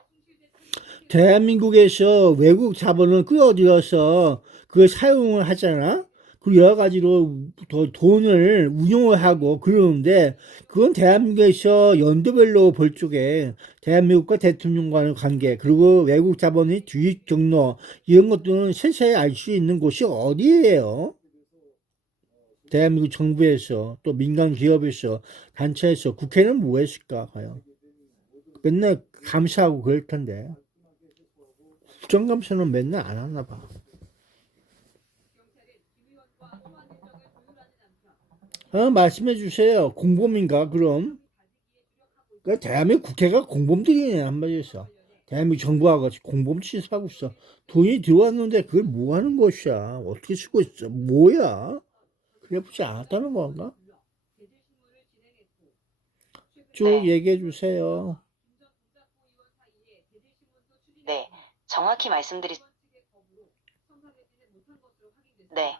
대한민국에서 외국 자본을 끌어들여서 그걸 사용을 하잖아? 그리고 여러 가지로 더 돈을 운용을 하고 그러는데, 그건 대한민국에서 연도별로 볼 쪽에 대한민국과 대통령과의 관계, 그리고 외국 자본의 주입 경로, 이런 것들은 세세히 알 수 있는 곳이 어디예요? 대한민국 정부에서, 또 민간 기업에서, 단체에서, 국회는 뭐 했을까, 과연? 맨날 감사하고 그럴 텐데. 국정감사는 맨날 안 하나 봐. 말씀해 주세요. 공범인가, 그럼? 그 대한민국 국회가 공범들이네, 한마디에서. 대한민국 정부와 같이 공범 취급하고 있어. 돈이 들어왔는데 그걸 뭐 하는 것이야? 어떻게 쓰고 있어? 뭐야? 그래 보지 않았다는 건가? 쭉 얘기해 주세요. 네, 정확히 네,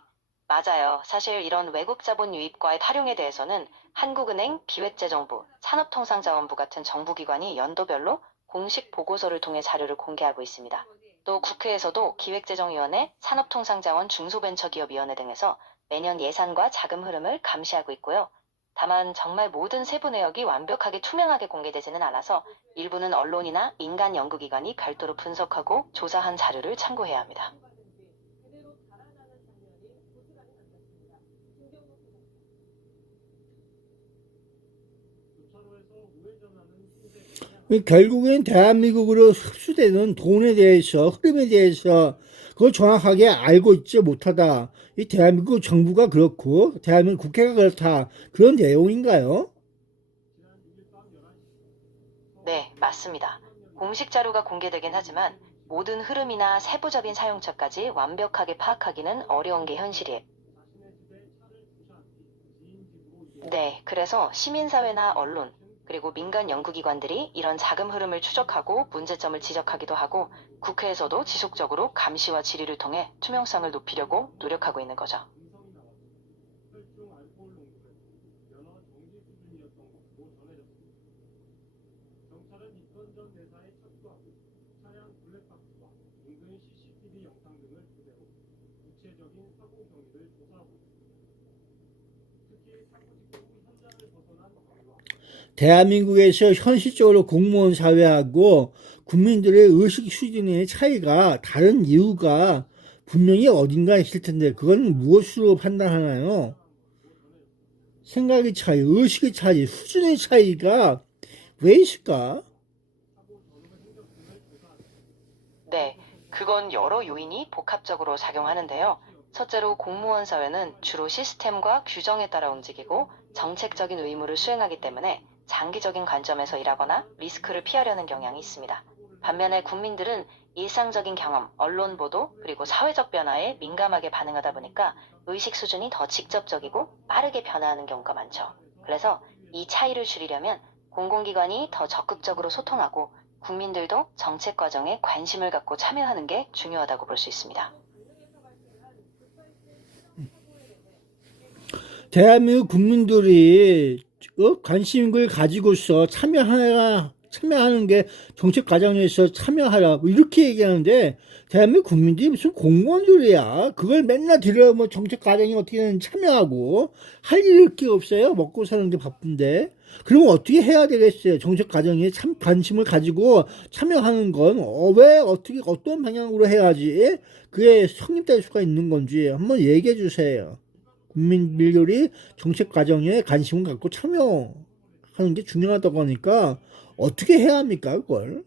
맞아요. 사실 이런 외국 자본 유입과의 활용에 대해서는 한국은행, 기획재정부, 산업통상자원부 같은 정부기관이 연도별로 공식 보고서를 통해 자료를 공개하고 있습니다. 또 국회에서도 기획재정위원회, 산업통상자원 중소벤처기업위원회 등에서 매년 예산과 자금 흐름을 감시하고 있고요. 다만 정말 모든 세부 내역이 완벽하게 투명하게 공개되지는 않아서 일부는 언론이나 민간 연구기관이 별도로 분석하고 조사한 자료를 참고해야 합니다. 결국엔 대한민국으로 흡수되는 돈에 대해서, 흐름에 대해서 그걸 정확하게 알고 있지 못하다. 이 대한민국 정부가 그렇고 대한민국 국회가 그렇다. 그런 내용인가요? 네, 맞습니다. 공식 자료가 공개되긴 하지만 모든 흐름이나 세부적인 사용처까지 완벽하게 파악하기는 어려운 게 현실이에요. 네, 그래서 시민사회나 언론, 그리고 민간 연구기관들이 이런 자금 흐름을 추적하고 문제점을 지적하기도 하고 국회에서도 지속적으로 감시와 질의를 통해 투명성을 높이려고 노력하고 있는 거죠. 경찰은 입건 전 대사에 착수하고 차량 블랙박스와 인근 CCTV 영상 등을 토대로 구체적인 사고 경위를 조사하고 있습니다. 특히 사고 직후 현장을 벗어난 거리와 대한민국에서 현실적으로 공무원 사회하고 국민들의 의식 수준의 차이가 다른 이유가 분명히 어딘가 있을 텐데 그건 무엇으로 판단하나요? 생각의 차이, 의식의 차이, 수준의 차이가 왜 있을까? 네, 그건 여러 요인이 복합적으로 작용하는데요. 첫째로 공무원 사회는 주로 시스템과 규정에 따라 움직이고 정책적인 의무를 수행하기 때문에 장기적인 관점에서 일하거나 리스크를 피하려는 경향이 있습니다. 반면에 국민들은 일상적인 경험, 언론 보도, 그리고 사회적 변화에 민감하게 반응하다 보니까 의식 수준이 더 직접적이고 빠르게 변화하는 경우가 많죠. 그래서 이 차이를 줄이려면 공공기관이 더 적극적으로 소통하고 국민들도 정책 과정에 관심을 갖고 참여하는 게 중요하다고 볼 수 있습니다. 대한민국 국민들이 관심을 가지고서 참여하는 게 정책 과정에서 참여하라 이렇게 얘기하는데 대한민국 국민들이 무슨 공무원들이야. 그걸 맨날 들으면 정책 과정이 어떻게 되는지 참여하고 할 일이 없어요. 먹고 사는 게 바쁜데. 그럼 어떻게 해야 되겠어요? 정책 과정에 관심을 가지고 참여하는 건 왜 어떻게 어떤 방향으로 해야지 그게 성립될 수가 있는 건지 한번 얘기해 주세요. 국민들이 정책 과정에 관심을 갖고 참여하는 게 중요하다고 하니까 어떻게 해야 합니까, 그걸?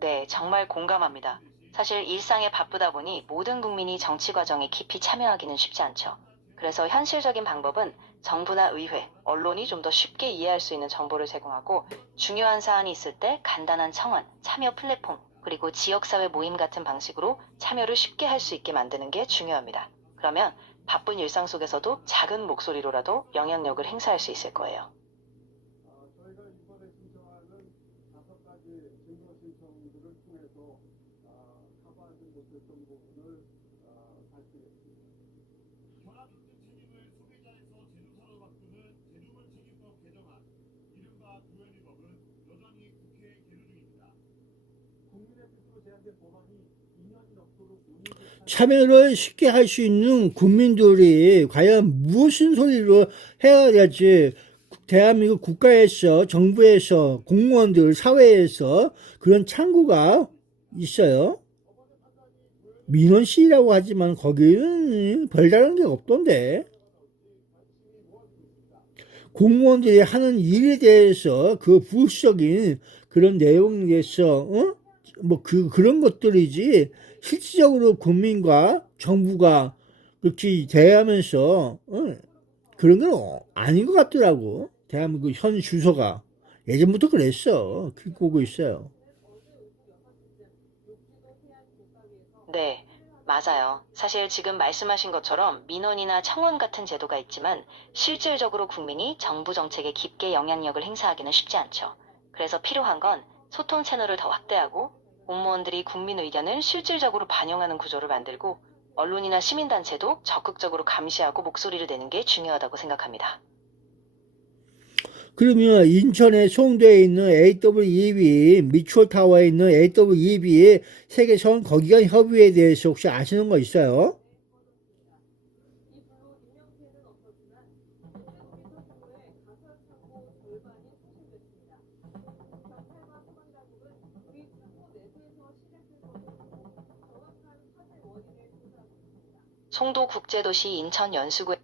네, 정말 공감합니다. 사실 일상에 바쁘다 보니 모든 국민이 정치 과정에 깊이 참여하기는 쉽지 않죠. 그래서 현실적인 방법은 정부나 의회, 언론이 좀 더 쉽게 이해할 수 있는 정보를 제공하고 중요한 사안이 있을 때 간단한 청원, 참여 플랫폼, 그리고 지역사회 모임 같은 방식으로 참여를 쉽게 할 수 있게 만드는 게 중요합니다. 그러면 바쁜 일상 속에서도 작은 목소리로라도 영향력을 행사할 수 있을 거예요. 저희가 이번에 신청하는 5가지 증거 신청들을 통해서 커버하지 못했던 부분을 밝히겠습니다. 현황인증 책임을 소비자에서 제조사로 바꾸는 제조물 책임법 개정안, 이른바 도연이법은 여전히 국회에 계류 중입니다. 국민의 뜻으로 제안된 법안이 2년이 넘도록 참여를 쉽게 할 수 있는 국민들이 과연 무슨 소리로 해야 될지 대한민국 국가에서 정부에서 공무원들 사회에서 그런 창구가 있어요. 민원실이라고 하지만 거기는 별다른 게 없던데 공무원들이 하는 일에 대해서 그 부수적인 그런 내용에 대해서 그런 것들이지 실질적으로 국민과 정부가 그렇게 대하면서 그런 건 아닌 것 같더라고. 대한민국 현 주소가 예전부터 그랬어. 그렇게 보고 있어요. 네, 맞아요. 사실 지금 말씀하신 것처럼 민원이나 청원 같은 제도가 있지만 실질적으로 국민이 정부 정책에 깊게 영향력을 행사하기는 쉽지 않죠. 그래서 필요한 건 소통 채널을 더 확대하고 공무원들이 국민 의견을 실질적으로 반영하는 구조를 만들고 언론이나 시민단체도 적극적으로 감시하고 목소리를 내는 게 중요하다고 생각합니다. 그러면 인천에 송도에 있는 AWEB, 미추홀타워에 있는 AWEB 세계선 거기가 협의에 대해서 혹시 아시는 거 있어요? 송도국제도시 인천 연수구에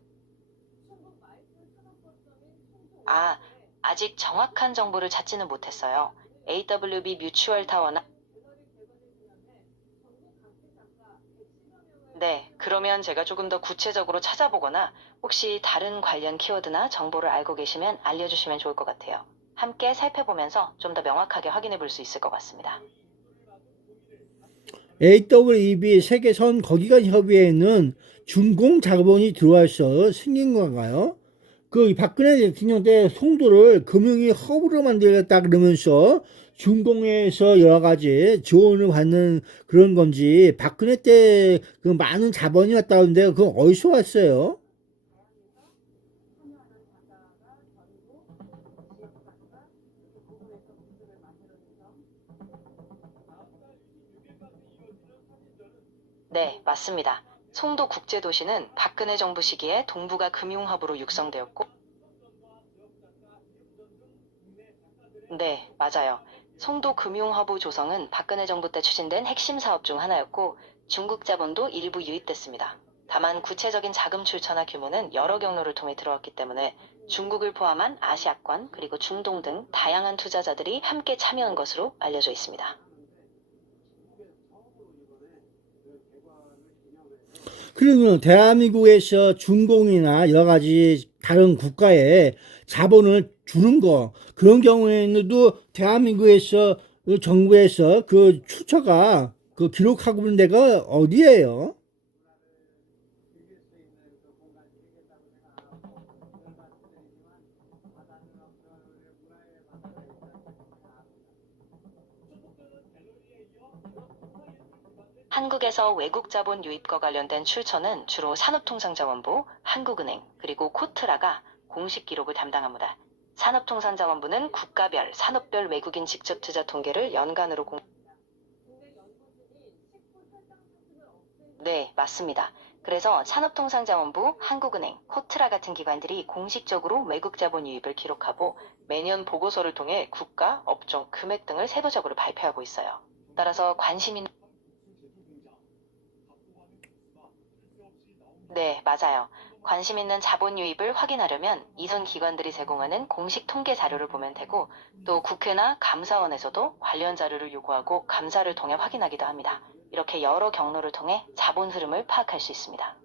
아직 정확한 정보를 찾지는 못했어요. AWB 뮤추얼 타워나 네, 그러면 제가 조금 더 구체적으로 찾아보거나 혹시 다른 관련 키워드나 정보를 알고 계시면 알려주시면 좋을 것 같아요. 함께 살펴보면서 좀 더 명확하게 확인해 볼 수 있을 것 같습니다. AWEB 세계선 거기간 협의회는 준공 자본이 들어와서 생긴 건가요? 그 박근혜 대통령 때 송도를 금융위 허브로 만들겠다 그러면서 준공에서 여러 가지 지원을 받는 그런 건지, 박근혜 때 그 많은 자본이 왔다는데 그건 어디서 왔어요? 네, 맞습니다. 송도 국제도시는 박근혜 정부 시기에 동북아 금융허브로 육성되었고, 네, 맞아요. 송도 금융허브 조성은 박근혜 정부 때 추진된 핵심 사업 중 하나였고, 중국 자본도 일부 유입됐습니다. 다만 구체적인 자금 출처나 규모는 여러 경로를 통해 들어왔기 때문에 중국을 포함한 아시아권 그리고 중동 등 다양한 투자자들이 함께 참여한 것으로 알려져 있습니다. 그러면 대한민국에서 준공이나 여러 가지 다른 국가에 자본을 주는 거, 그런 경우에는도 대한민국에서 정부에서 그 출처가 그 기록하고 있는 데가 어디예요? 한국에서 외국 자본 유입과 관련된 출처는 주로 산업통상자원부, 한국은행, 그리고 코트라가 공식 기록을 담당합니다. 산업통상자원부는 국가별, 산업별 외국인 직접 투자 통계를 연간으로 네, 맞습니다. 그래서 산업통상자원부, 한국은행, 코트라 같은 기관들이 공식적으로 외국 자본 유입을 기록하고 매년 보고서를 통해 국가, 업종, 금액 등을 세부적으로 발표하고 있어요. 따라서 관심 있는 네, 맞아요. 관심 있는 자본 유입을 확인하려면 이전 기관들이 제공하는 공식 통계 자료를 보면 되고, 또 국회나 감사원에서도 관련 자료를 요구하고 감사를 통해 확인하기도 합니다. 이렇게 여러 경로를 통해 자본 흐름을 파악할 수 있습니다.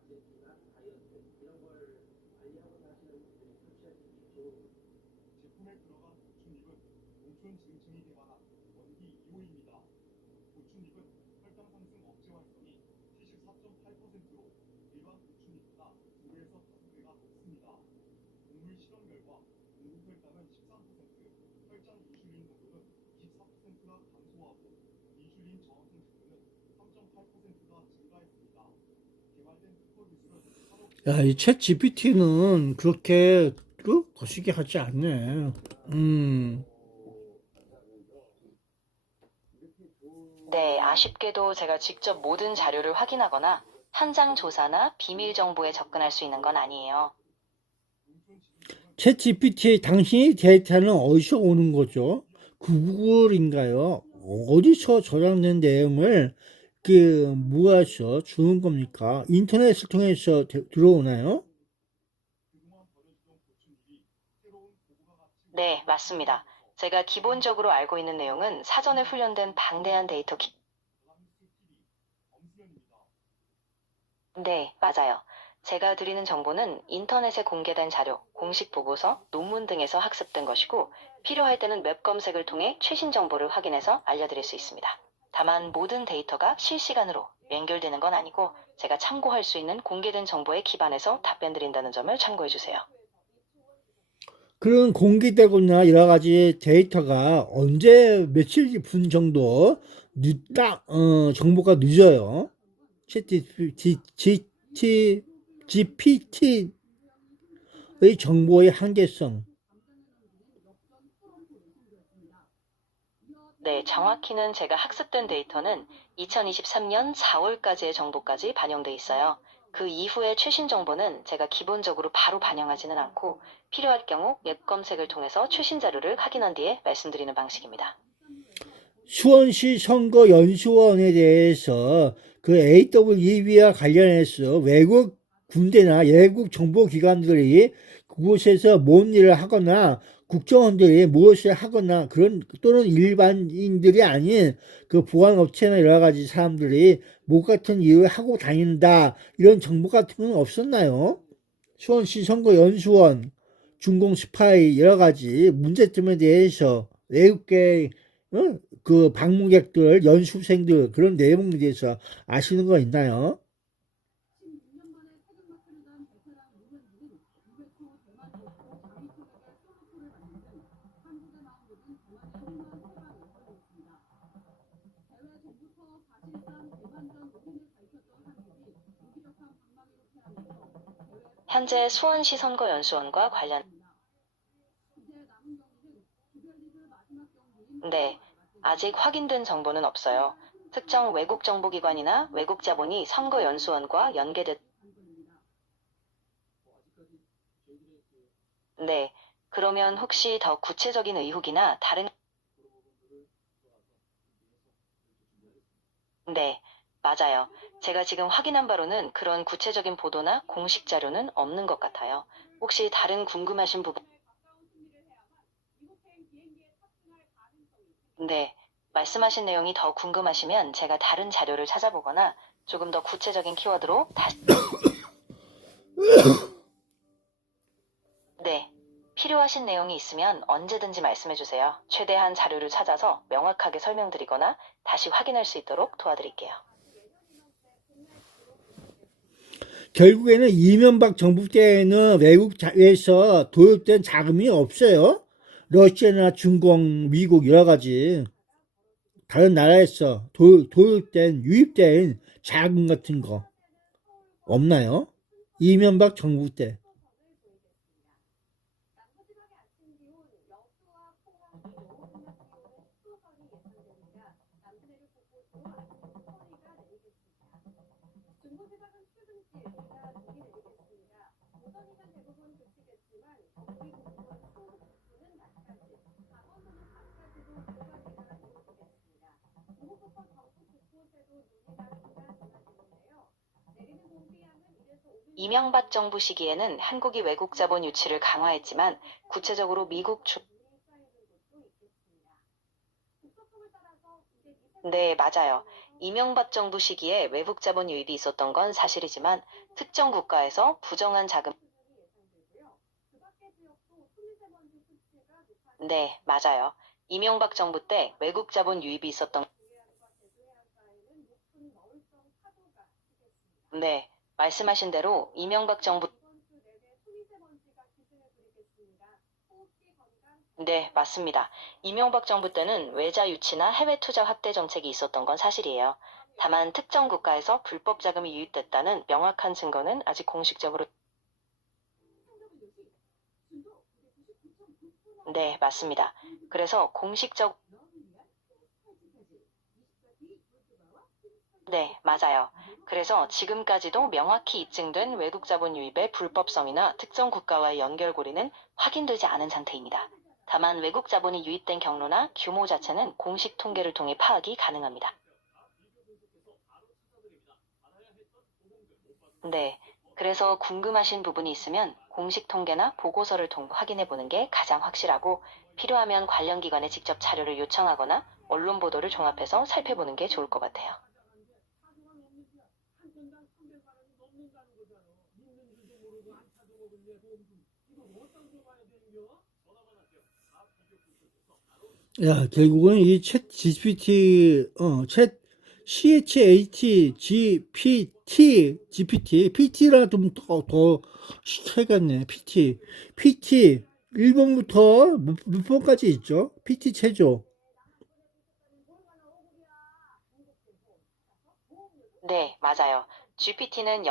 야, 이 챗 GPT는 그렇게 거시기 하지 않네. 네, 아쉽게도 제가 직접 모든 자료를 확인하거나 현장 조사나 비밀 정보에 접근할 수 있는 건 아니에요. 챗 GPT 당신이 데이터는 어디서 오는 거죠? 구글인가요? 어디서 저장된 내용을 모아서 주는 겁니까? 인터넷을 통해서 들어오나요? 네, 맞습니다. 제가 기본적으로 알고 있는 내용은 사전에 훈련된 방대한 데이터 네, 맞아요. 제가 드리는 정보는 인터넷에 공개된 자료, 공식 보고서, 논문 등에서 학습된 것이고, 필요할 때는 웹 검색을 통해 최신 정보를 확인해서 알려드릴 수 있습니다. 다만 모든 데이터가 실시간으로 연결되는 건 아니고 제가 참고할 수 있는 공개된 정보에 기반해서 답변 드린다는 점을 참고해 주세요. 그런 공개되거나 여러 가지 데이터가 언제 며칠 분 정도 정보가 늦어요? GPT의 정보의 한계성. 네, 정확히는 제가 학습된 데이터는 2023년 4월까지의 정보까지 반영돼 있어요. 그 이후의 최신 정보는 제가 기본적으로 바로 반영하지는 않고 필요할 경우 웹 검색을 통해서 최신 자료를 확인한 뒤에 말씀드리는 방식입니다. 수원시 선거연수원에 대해서 그 AWEB와 관련해서 외국 군대나 외국 정보기관들이 그곳에서 뭔 일을 하거나 국정원들이 무엇을 하거나 그런 또는 일반인들이 아닌 그 보안업체나 여러 가지 사람들이 뭐 같은 일을 하고 다닌다 이런 정보 같은 건 없었나요? 수원시 선거연수원, 중공 스파이 여러 가지 문제점에 대해서 외국계 그 방문객들, 연수생들 그런 내용에 대해서 아시는 거 있나요? 현재 수원시 선거연수원과 관련 네, 아직 확인된 정보는 없어요. 특정 외국 정보기관이나 외국 자본이 선거연수원과 연계됐 네, 그러면 혹시 더 구체적인 의혹이나 다른 네, 맞아요. 제가 지금 확인한 바로는 그런 구체적인 보도나 공식 자료는 없는 것 같아요. 혹시 다른 궁금하신 부분? 네, 말씀하신 내용이 더 궁금하시면 제가 다른 자료를 찾아보거나 조금 더 구체적인 키워드로 다시 네, 필요하신 내용이 있으면 언제든지 말씀해주세요. 최대한 자료를 찾아서 명확하게 설명드리거나 다시 확인할 수 있도록 도와드릴게요. 결국에는 이명박 정부 때에는 외국에서 도입된 자금이 없어요. 러시아나 중국, 미국 여러 가지 다른 나라에서 도입된 유입된 자금 같은 거 없나요? 이명박 정부 때. 이명박 정부 시기에는 한국이 외국 자본 유치를 강화했지만 구체적으로 네, 맞아요. 이명박 정부 시기에 외국 자본 유입이 있었던 건 사실이지만 특정 국가에서 부정한 자금 네, 맞아요. 이명박 정부 때 외국 자본 유입이 있었던 네, 말씀하신 대로 이명박 정부 네, 맞습니다. 이명박 정부 때는 외자 유치나 해외 투자 확대 정책이 있었던 건 사실이에요. 다만 특정 국가에서 불법 자금이 유입됐다는 명확한 증거는 아직 공식적으로 네, 맞습니다. 그래서 네, 맞아요. 그래서 지금까지도 명확히 입증된 외국 자본 유입의 불법성이나 특정 국가와의 연결고리는 확인되지 않은 상태입니다. 다만 외국 자본이 유입된 경로나 규모 자체는 공식 통계를 통해 파악이 가능합니다. 네, 그래서 궁금하신 부분이 있으면 공식 통계나 보고서를 통해 확인해보는 게 가장 확실하고 필요하면 관련 기관에 직접 자료를 요청하거나 언론 보도를 종합해서 살펴보는 게 좋을 것 같아요. 야, 결국은 이 챗 GPT, PT랑 좀 더 시켜야겠네. PT 1번부터 몇 번까지 있죠? PT 체조. 네, 맞아요. GPT는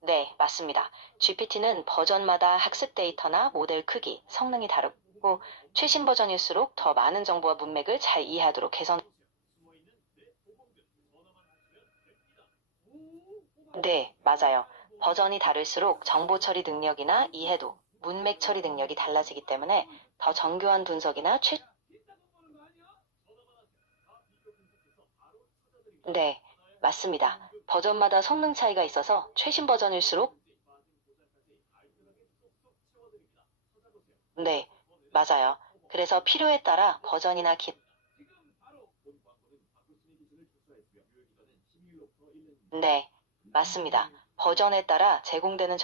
네, 맞습니다. GPT는 버전마다 학습 데이터나 모델 크기, 성능이 다르고 최신 버전일수록 더 많은 정보와 문맥을 잘 이해하도록 개선. 네, 맞아요. 버전이 다를수록 정보 처리 능력이나 이해도, 문맥 처리 능력이 달라지기 때문에 더 정교한 분석이나 네, 맞습니다. 버전마다 성능 차이가 있어서 최신 버전일수록 네, 맞아요. 그래서 필요에 따라 버전이나 네, 맞습니다. 버전에 따라 제공되는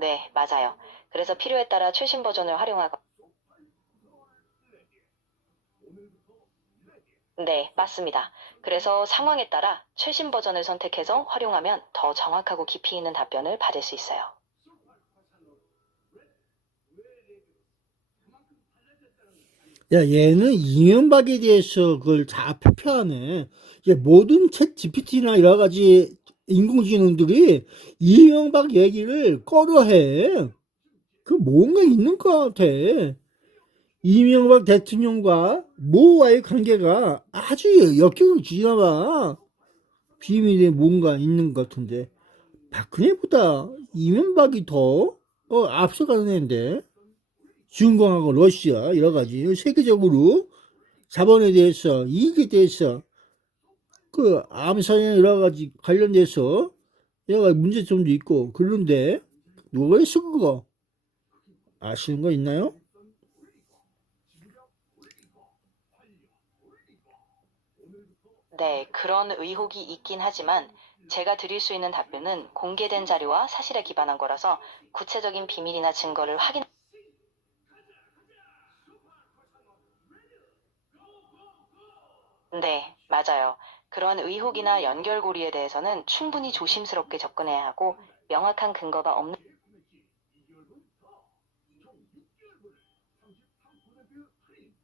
네, 맞아요. 그래서 필요에 따라 최신 버전을 활용하고 네, 맞습니다. 그래서 상황에 따라 최신 버전을 선택해서 활용하면 더 정확하고 깊이 있는 답변을 받을 수 있어요. 야, 얘는 이명박에 대해서 그걸 다 표현하네. 이제 모든 챗 GPT나 여러 가지 인공지능들이 이명박 얘기를 꺼려해. 그 뭔가 있는 것 같아. 이명박 대통령과 모와의 관계가 아주 역겨워지나 봐. 비밀에 뭔가 있는 것 같은데. 박근혜보다 이명박이 더 앞서가는 애인데. 중공하고 러시아 여러 가지 세계적으로 자본에 대해서 이익에 대해서 그 암산에 여러 가지 관련돼서 여러 가지 문제점도 있고 그런데 누가 했어 그거 아시는 거 있나요? 네, 그런 의혹이 있긴 하지만 제가 드릴 수 있는 답변은 공개된 자료와 사실에 기반한 거라서 구체적인 비밀이나 증거를 확인 네, 맞아요. 그런 의혹이나 연결고리에 대해서는 충분히 조심스럽게 접근해야 하고 명확한 근거가 없는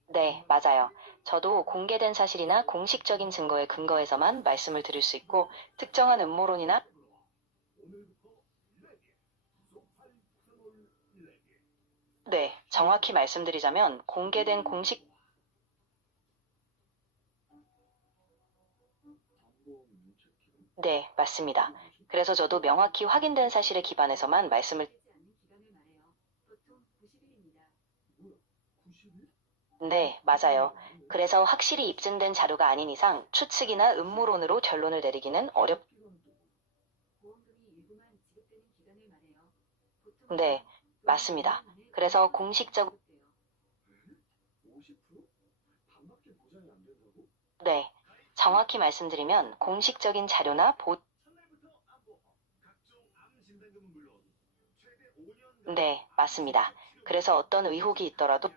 네, 맞아요. 저도 공개된 사실이나 공식적인 증거에 근거해서만 말씀을 드릴 수 있고 특정한 음모론이나 네, 정확히 말씀드리자면 공개된 공식 네, 맞습니다. 그래서 저도 명확히 확인된 사실에 기반해서만 말씀을 네, 맞아요. 그래서 확실히 입증된 자료가 아닌 이상 추측이나 음모론으로 결론을 내리기는 네, 맞습니다. 그래서 네, 정확히 말씀드리면 공식적인 자료나 네, 맞습니다. 그래서 어떤 의혹이 있더라도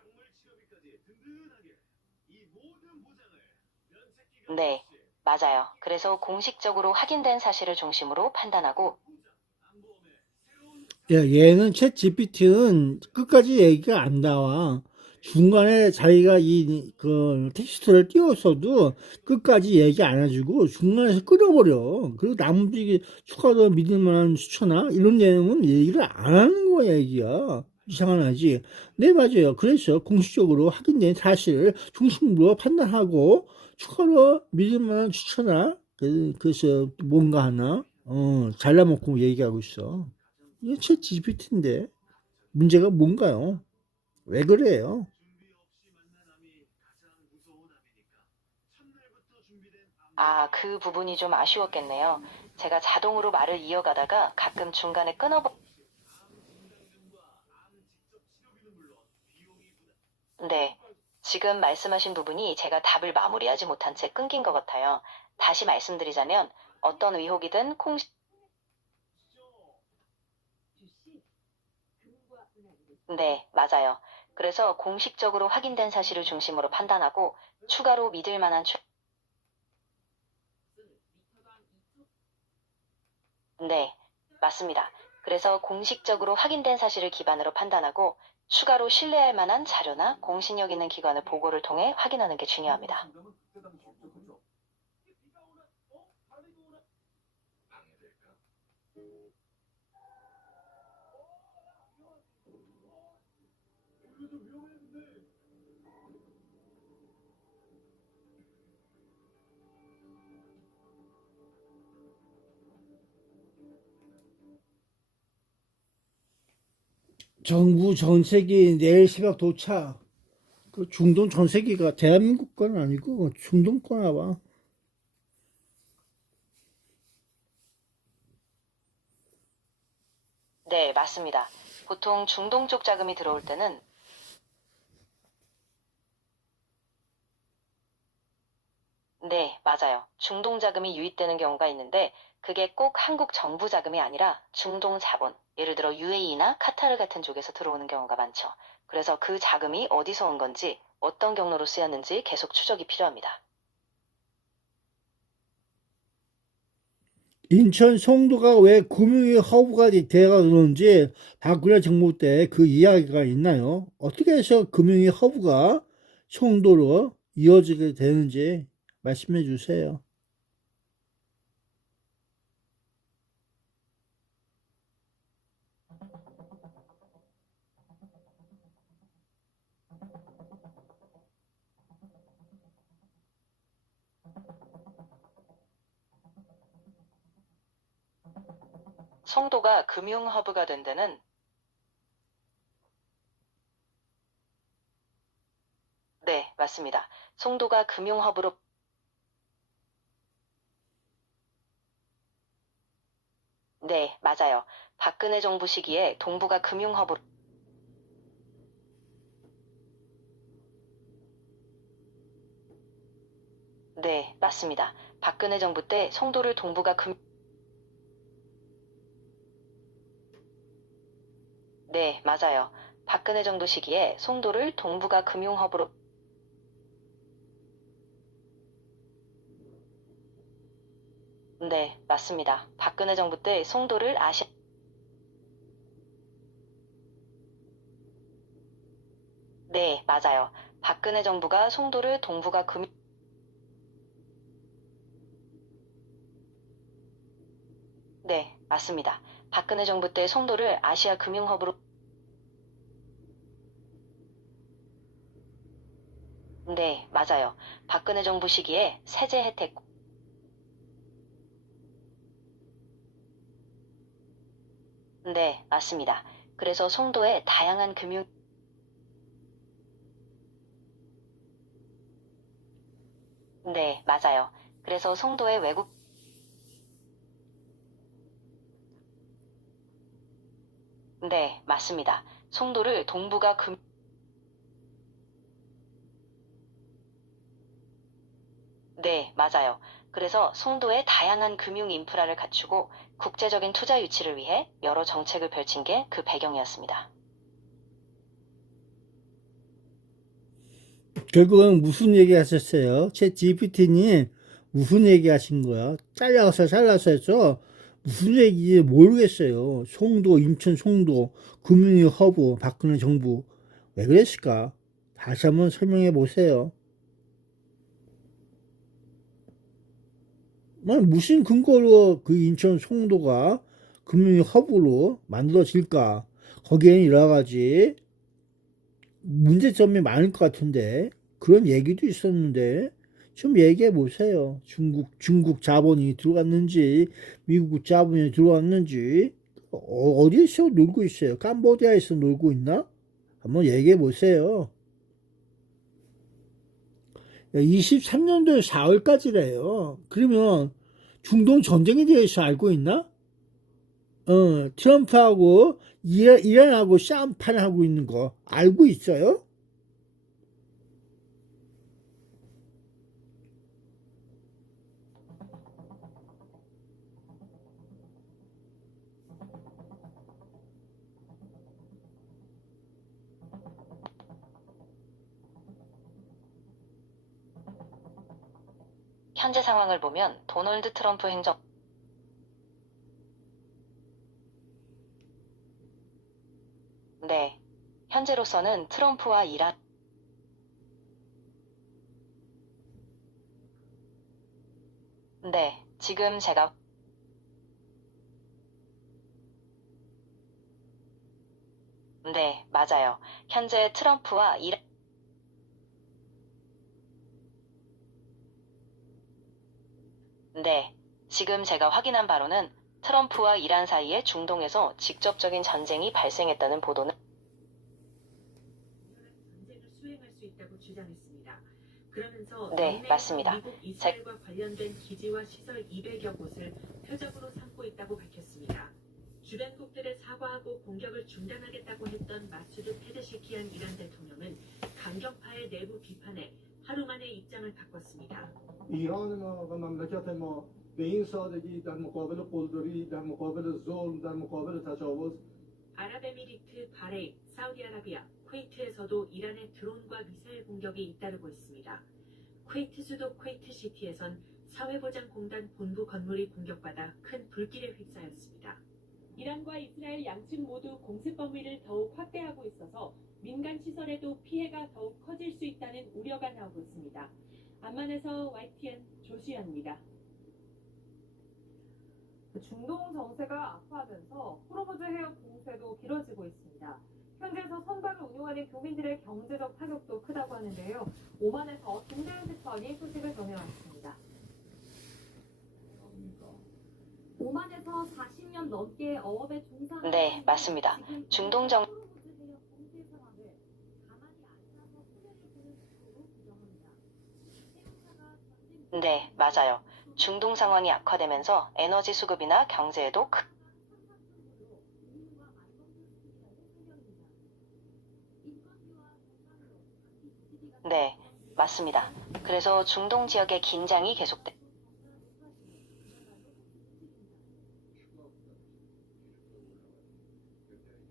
네, 맞아요. 그래서 공식적으로 확인된 사실을 중심으로 판단하고 야, 얘는 챗 GPT는 끝까지 얘기가 안 나와. 중간에 자기가 그 텍스트를 띄웠어도 끝까지 얘기 안 해주고 중간에서 끊어버려. 그리고 나머지 추가로 믿을 만한 수초나 이런 내용은 얘기를 안 하는 거야, 얘기야. 이상하지? 네, 맞아요. 그래서 공식적으로 확인된 사실을 중심으로 판단하고 추가로 믿을 만한 추천나 그래서 뭔가 하나 잘라먹고 얘기하고 있어. 이게 챗 GPT인데 문제가 뭔가요? 왜 그래요? 아, 그 부분이 좀 아쉬웠겠네요. 제가 자동으로 말을 이어가다가 가끔 중간에 네, 지금 말씀하신 부분이 제가 답을 마무리하지 못한 채 끊긴 것 같아요. 다시 말씀드리자면 어떤 의혹이든 네, 맞아요. 그래서 공식적으로 확인된 사실을 중심으로 판단하고 추가로 믿을 만한 네, 맞습니다. 그래서 공식적으로 확인된 사실을 기반으로 판단하고 추가로 신뢰할 만한 자료나 공신력 있는 기관의 보고를 통해 확인하는 게 중요합니다. 정부 전세기 내일 새벽 도착. 그 중동 전세기가 대한민국 건 아니고 중동 거나 봐. 네, 맞습니다. 보통 중동 쪽 자금이 들어올 때는 네, 맞아요. 중동 자금이 유입되는 경우가 있는데 그게 꼭 한국 정부 자금이 아니라 중동 자본, 예를 들어 UAE나 카타르 같은 쪽에서 들어오는 경우가 많죠. 그래서 그 자금이 어디서 온 건지, 어떤 경로로 쓰였는지 계속 추적이 필요합니다. 인천 송도가 왜 금융의 허브가 되어가는지 박근혜 정부 때 그 이야기가 있나요? 어떻게 해서 금융의 허브가 송도로 이어지게 되는지 말씀해 주세요. 송도가 금융 허브가 된 데는 네, 맞습니다. 송도가 금융 허브로 네, 맞아요. 박근혜 정부 시기에 동부가 금융 허브로 네, 맞습니다. 박근혜 정부 때 송도를 동부가 네, 맞아요. 박근혜 정부 시기에 송도를 동부가 금융 허브로 네, 맞습니다. 박근혜 정부 때 송도를 네, 맞아요. 박근혜 정부가 송도를 동부가 네, 맞습니다. 박근혜 정부 때 송도를 아시아 금융 허브로 네, 맞아요. 박근혜 정부 시기에 세제 혜택 네, 맞습니다. 그래서 송도에 다양한 네, 맞아요. 그래서 송도에 네, 맞습니다. 송도를 동부가 네, 맞아요. 그래서 송도에 다양한 금융 인프라를 갖추고 국제적인 투자 유치를 위해 여러 정책을 펼친 게 그 배경이었습니다. 결국은 무슨 얘기 하셨어요? 제 GPT님 무슨 얘기 하신 거야? 잘라서 해서 무슨 얘기인지 모르겠어요. 송도, 인천 송도, 금융의 허브, 박근혜 정부. 왜 그랬을까? 다시 한번 설명해 보세요. 무슨 근거로 그 인천 송도가 금융의 허브로 만들어질까? 거기에는 여러 가지 문제점이 많을 것 같은데 그런 얘기도 있었는데 좀 얘기해 보세요. 중국 자본이 들어갔는지 미국 자본이 들어왔는지 어디에서 놀고 있어요? 캄보디아에서 놀고 있나? 한번 얘기해 보세요. 23년도 4월까지래요. 그러면 중동 전쟁에 대해서 알고 있나? 트럼프하고 이란하고 싸움판하고 있는 거 알고 있어요? 현재 상황을 보면 도널드 트럼프 행정 네, 현재로서는 트럼프와 이란 네, 지금 제가 네, 맞아요. 현재 트럼프와 이란 네, 지금 제가 확인한 바로는 트럼프와 이란 사이에 중동에서 직접적인 전쟁이 발생했다는 보도는 수행할 수 있다고 주장했습니다. 그러면서 네, 맞습니다. 미국 이스라엘과 관련된 기지와 시설 200여 곳을 표적으로 삼고 있다고 밝혔습니다. 주변국들의 사고 사과하고 공격을 중단하겠다고 했던 마수드 페제시키안 이란 대통령은 강경파의 내부 비판에 하루 만에 입장을 바꿨습니다. ایران ما و مملکت ما به این سادگی در مقابل قلدری، در مقابل ظلم، در مقابل تجاوز 아랍에미리트, 바레인, 사우디아라비아, 쿠웨이트에서도 이란의 드론과 미사일 공격이 잇따르고 있습니다. 쿠웨이트 수도 쿠웨이트시티에선 사회보장공단 본부 건물이 공격받아 큰 불길에 휩싸였습니다. 이란과 이스라엘 양측 모두 공습 범위를 더욱 확대하고 있어서 민간 시설에도 피해가 더욱 커질 수 있다는 우려가 나오고 있습니다. 암만에서 YTN 조수연입니다. 중동 정세가 악화하면서 호르무즈 해협 공세도 길어지고 있습니다. 현지에서 선박을 운용하는 교민들의 경제적 타격도 크다고 하는데요. 오만에서 김대현 특파원이 소식을 전해왔습니다. 오만에서 40년 넘게 어업에 종사하는 네, 맞습니다. 중동 정 네, 맞아요. 중동 상황이 악화되면서 에너지 수급이나 경제에도 네, 맞습니다. 그래서 중동 지역의 긴장이 계속돼.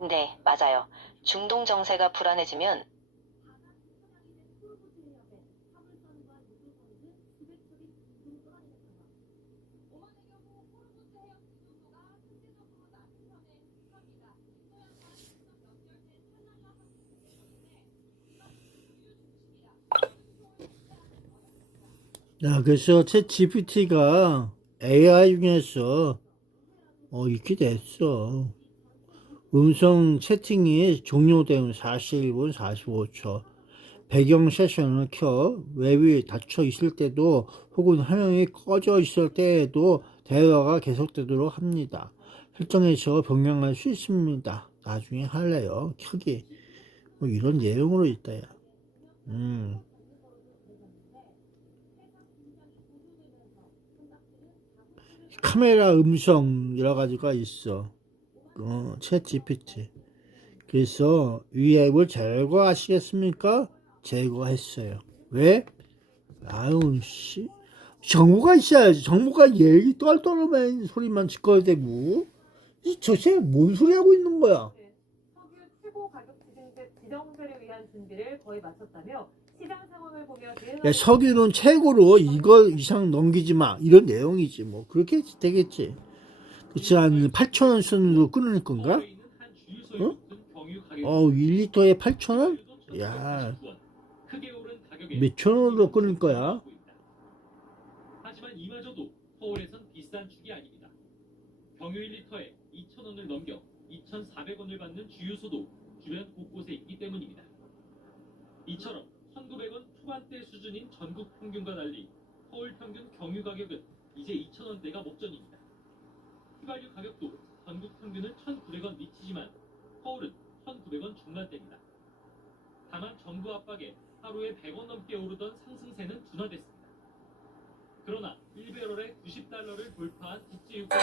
네, 맞아요. 중동 정세가 불안해지면 야, 그래서 챗 GPT가 AI 중에서 이렇게 됐어. 음성 채팅이 종료되면 41분 45초. 배경 세션을 켜 웹이 닫혀 있을 때도 혹은 화면이 꺼져 있을 때에도 대화가 계속되도록 합니다. 설정해서 변경할 수 있습니다. 나중에 할래요. 켜기. 뭐 이런 내용으로 있다야. 카메라 음성 여러 가지가 있어. 챗 GPT. 그래서 이 앱을 제거하시겠습니까? 제거했어요. 왜? 아유 씨. 정보가 있어야지. 정보가 얘기 떨떠름한 소리만 짓거리대고. 저새 뭔 소리 하고 있는 거야? 석유 최고 가격 지정세를 위한 준비를 거의 마쳤다며 시장 상황을 보며 야, 석유는 최고로 이거 이상 넘기지 마. 이런 내용이지. 뭐 그렇게 되겠지. 그치, 한 8,000원 선으로 끊을 건가? 1리터에 8,000원? 야, 몇천원으로 끊을 거야? 하지만 이마저도 서울에선 비싼 축이 아닙니다. 경유 1리터에 2,000원을 넘겨 2,400원을 받는 주유소도 주변 곳곳에 있기 때문입니다. 이처럼 1,900원 초반대 수준인 전국 평균과 달리 서울 평균 경유 가격은 이제 2,000원대가 목전입니다. 휘발유 가격도 전국 평균은 1,900원 미치지만 서울은 1,900원 중반대입니다. 다만 정부 압박에 하루에 100원 넘게 오르던 상승세는 둔화됐습니다. 그러나 1배럴에 $90를 돌파한 국제유가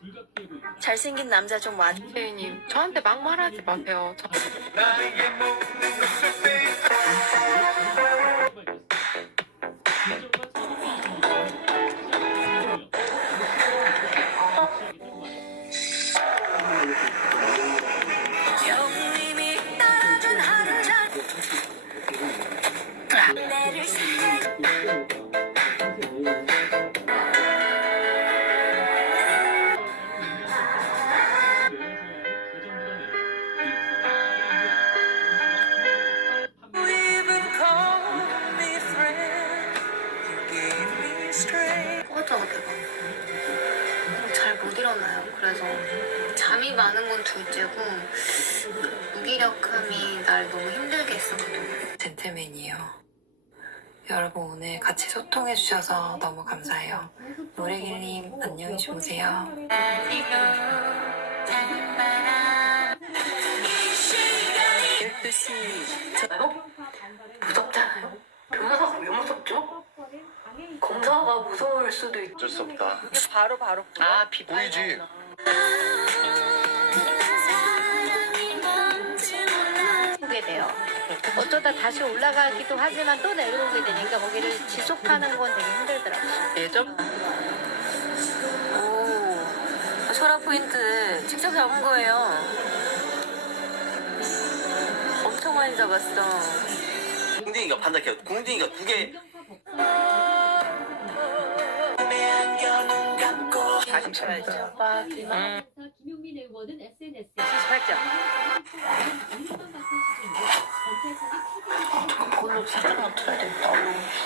불가피해 보입니다. 잘생긴 남자 좀 와주세요. 님 저한테 막 말하지 마세요. 호흡자가 대박. 잘 못 일어나요. 그래서 잠이 많은 건 둘째고 무기력함이 날 너무 힘들게 했었거든요. 젠틀맨이에요. 여러분 오늘 같이 소통해주셔서 너무 감사해요. 노래길님 안녕히 주무세요. 12시 무섭잖아요. 변호사가 왜 무섭죠? 검사가 무서울 수도 있죠. 어쩔 수 없다. 바로 보이지? 보게 돼요. 어쩌다 다시 올라가기도 하지만 또 내려오게 되니까 거기를 지속하는 건 되게 힘들더라고요. 예전 오, 소라 포인트 직접 잡은 거예요. 엄청 많이 잡았어. 궁둥이가 반짝해요. 궁둥이가 두 개. 48점. 김용민 의원은 SNS에 78점.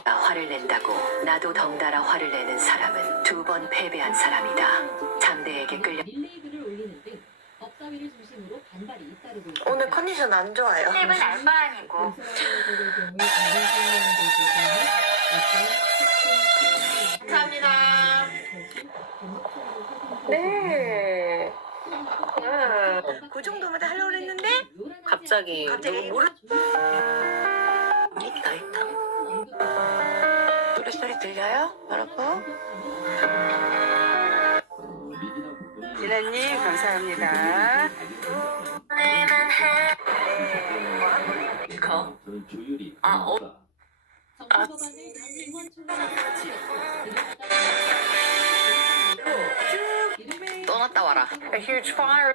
화를 낸다고 나도 덩달아 화를 내는 사람은 두 번 패배한 사람이다. 장대에게 끌려 릴레이글을 올리는 등 법사위를 중심으로 반발이 잇따르고 있습니다. 오늘 컨디션 안 좋아요. 팁은 알바 아니고. 감사합니다. 네. 그 정도만 하려고 했는데 갑자기 갑자기 모르. 있다. 소리 들려요, 여러분? 진아님 감사합니다. 저는 조율이 정부법안을 의원 총회에서 떠났다 와라. A huge fire.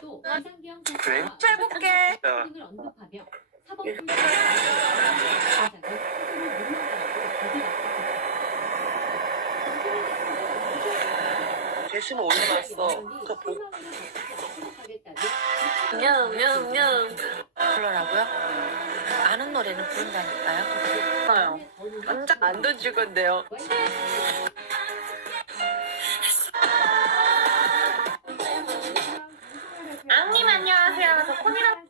또 이상경 그래? 사건과 해볼게. 등을 언급하며 사법 대신 올라갔어. 냠냠냠. 불러라고요? 아는 노래는 부른다니까요. 완전 안 던질 건데요. 앙님 안녕하세요. 저 콘이라.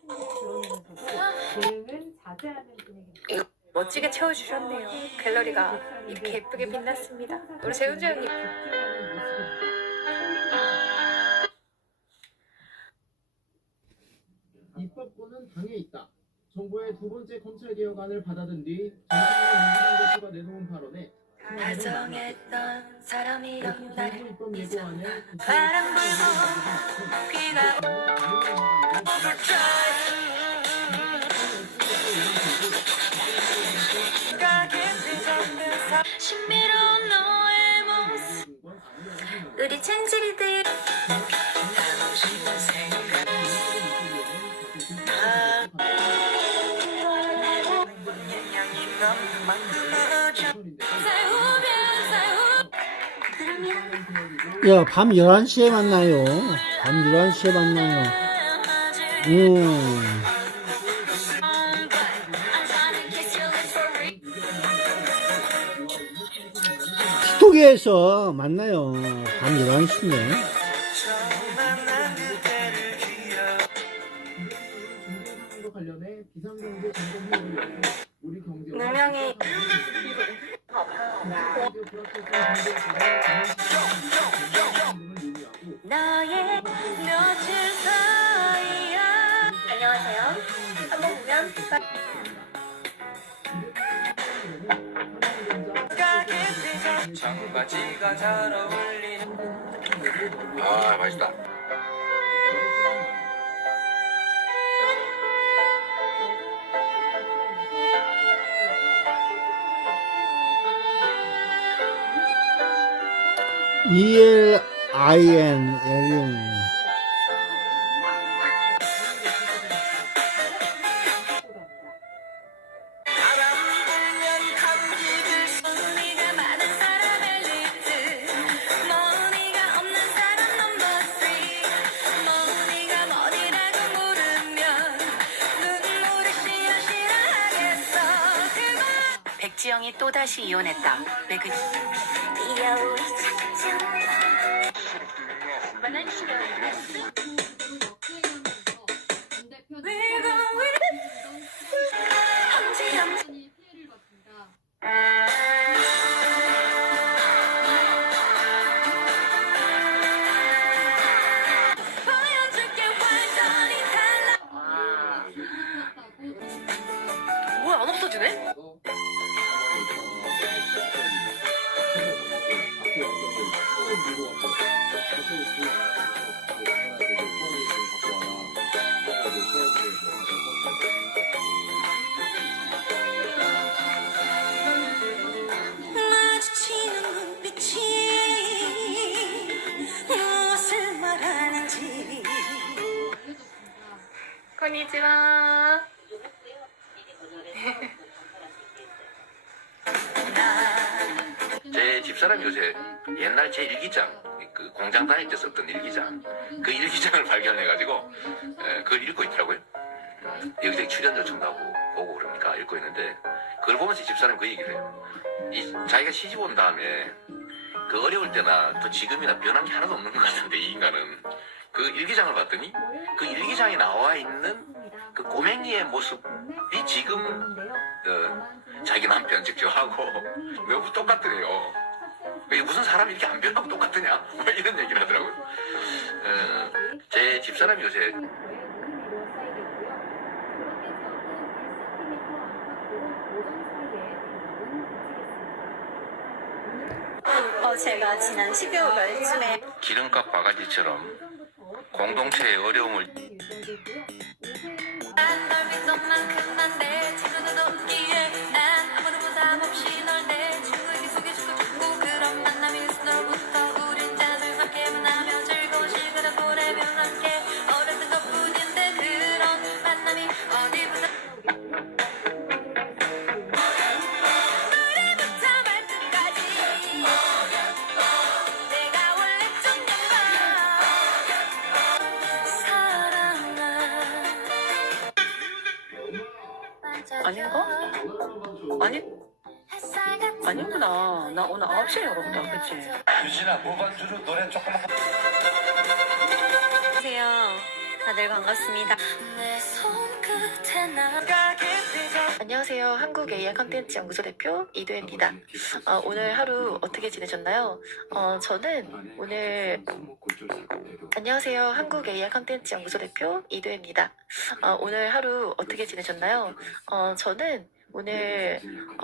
대응은 자제하는 분위기입니다. 이거 멋지게 채워주셨네요. 갤러리가 이렇게 예쁘게 빛났습니다. 우리 재훈재 형님. 입법권은 당에 있다. 정부의 두 번째 검찰개혁안을 받아든 뒤 정상훈 민주당 대표가 내놓은 발언에 다정했던 사람이 나를 예고안에 바람 불고 비가 신비로운 너의 모습 우리 첸지리들 야, 밤 11시에 만나요. 밤 11시에 만나요. 스토리에서 만나요. 밤 11시네. 관련해 비상경제 점검회의를 우리 경제 누명이 나의 며칠 사이야. 안녕하세요. 한번 보면 청바지가 잘 어울리는. 아 맛있다. ELIN 백지영이 또다시 이혼했다. 왜 그... 뭐야 안 없어지네? 마주치는 눈빛이 무엇을 말하는지. 건니치와. 제 집사람이 요새 옛날 제 일기장, 그 공장 다닐 때 썼던 일기장, 그 일기장을 발견해가지고 그걸 읽고 있더라고요. 여기저기 출연 요청도 하고 오고 그러니까 읽고 있는데, 그걸 보면서 집사람이 그 얘기를 해요. 자기가 시집 온 다음에 그 어려울 때나 또 지금이나 변한 게 하나도 없는 것 같은데, 이 인간은 그 일기장을 봤더니 그 일기장에 나와 있는 그 꼬맹이의 모습이 지금 자기 남편 직접 하고 너무 똑같더래요. 이게 무슨 사람이 이렇게 안 변하고 똑같으냐? 뭐 이런 얘기를 하더라고요. 제 집사람이 요새 제가 지난 12월 말쯤에 기름값 바가지처럼 공동체의 어려움을 널 믿던 만큼만 내 친구들도 웃기에 난 아무도 부담 없이 널 내 친구에게 소개시켜 줬고, 그런 만남이 있으로부터 우린 자연스럽게 만나며 즐거운 시간을 보내며 함께 어렸던 것뿐인데, 그런 만남이 어디부터 노래부터 말끝까지 내가 원래 좀 아닌가? 아니구나. 나 오늘 9시에 열었다, 그치? 유진아, 무반주로 노래 조금만. 안녕하세요. 다들 반갑습니다. 안녕하세요. 한국 AI 컨텐츠 연구소 대표 이도혜입니다. 오늘 하루 어떻게 지내셨나요? 저는 오늘 안녕하세요. 한국 AI 컨텐츠 연구소 대표 이도혜입니다. 오늘 하루 어떻게 지내셨나요? 저는 오늘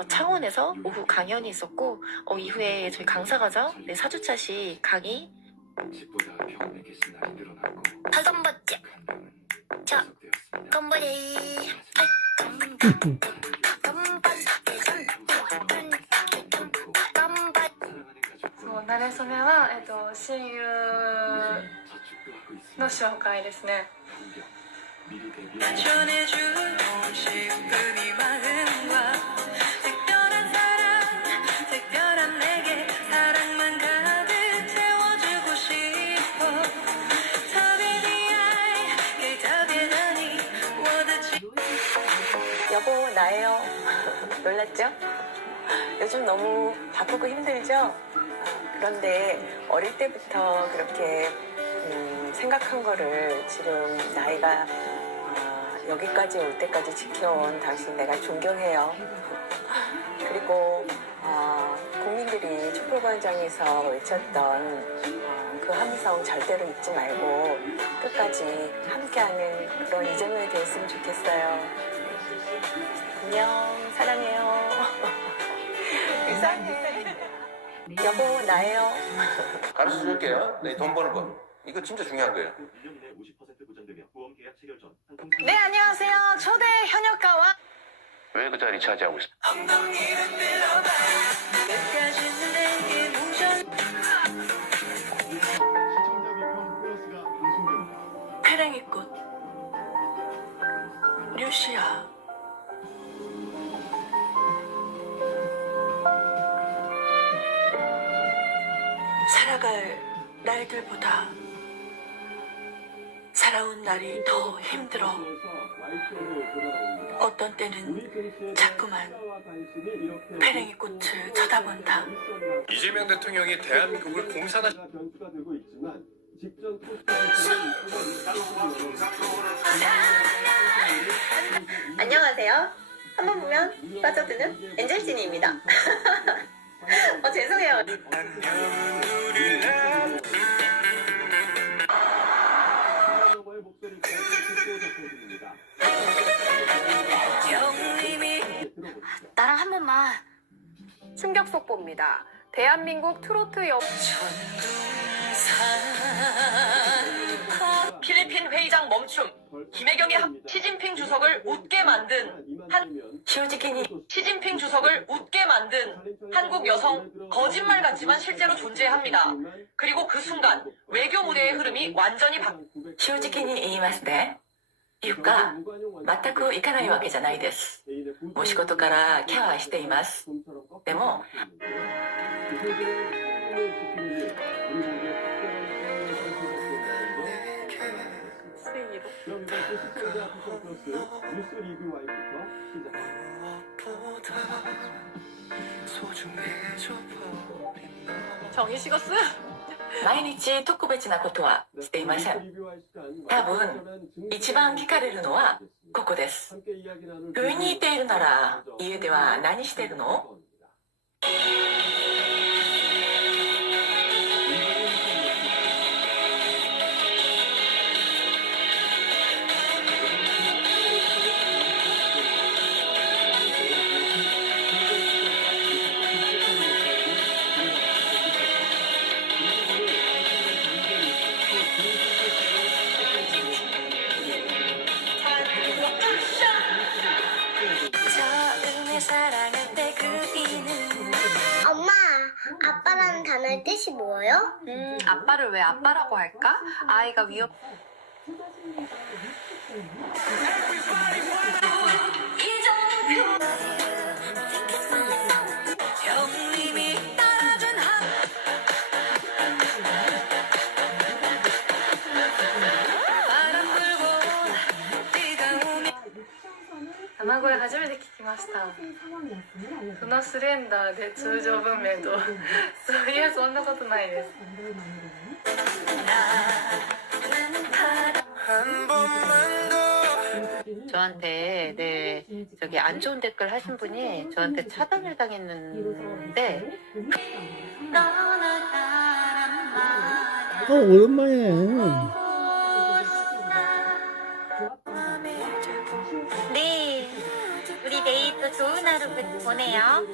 창원에서 오후 강연이 있었고, 이후에 저희 강사과정 4주차시 강의 다섯번째 자 건버리慣れ初めは、親友の紹介ですね。 전해주고 싶은 이 마음과 특별한 사랑, 특별한 내게 사랑만 가득 채워주고 싶어. 여보, 나예요. 놀랐죠? 요즘 너무 바쁘고 힘들죠? 그런데 어릴 때부터 그렇게 생각한 거를 지금 나이가 여기까지 올 때까지 지켜온 당신 내가 존경해요. 그리고 국민들이 촛불광장에서 외쳤던 그 함성 절대로 잊지 말고 끝까지 함께하는 그런 이재명이 되었으면 좋겠어요. 안녕, 사랑해요. 이상해. 여보, 나예요. 가르쳐 줄게요. 네, 돈 버는 법. 이거 진짜 중요한 거예요. 네, 안녕하세요. 초대 현역가와 왜 그 자리 차지하고 있어? 페랭이꽃 류시아 살아갈 날들보다 살아온 날이 더 힘들어. 어떤 때는 자꾸만 페랭이꽃을 쳐다본다. 이재명 대통령이 대한민국을 공산화 안녕하세요. 한 번 보면 빠져드는 엔젤진이입니다. 죄송해요. 나랑 한 번만. 충격 속보입니다. 대한민국 트로트 여 필리핀 회의장 멈춤. 김혜경이 시진핑 주석을 웃게 만든 시진핑 주석을 웃게 만든 한국 여성 거짓말 같지만 실제로 존재합니다. 그리고 그 순간 외교 무대의 흐름이 완전히 正直に言いますね。いうか、全く行かないわけじゃないです。お仕事からケアしています。でも、 정이 식었어요? 毎日特別なことはしていません。多分、一番聞かれるのはここです。上にいているなら、家では何してるの？ 엄마, 아빠라는 단어의 뜻이 뭐예요? 아빠를 왜 아빠라고 할까? 아이가 위협. 형님이 따라준 바람 불고 비가 오면 卵絵初めて聞きました。このスレンダーで通常文明とそういやそんなことないです。 저한테 저기 안 좋은 댓글 하신 분이 저한테 차단을 당했는데 오랜만에. 네, 우리 내일 또 좋은 하루 보내요.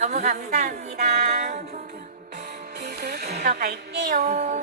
너무 감사합니다. 저 갈게요.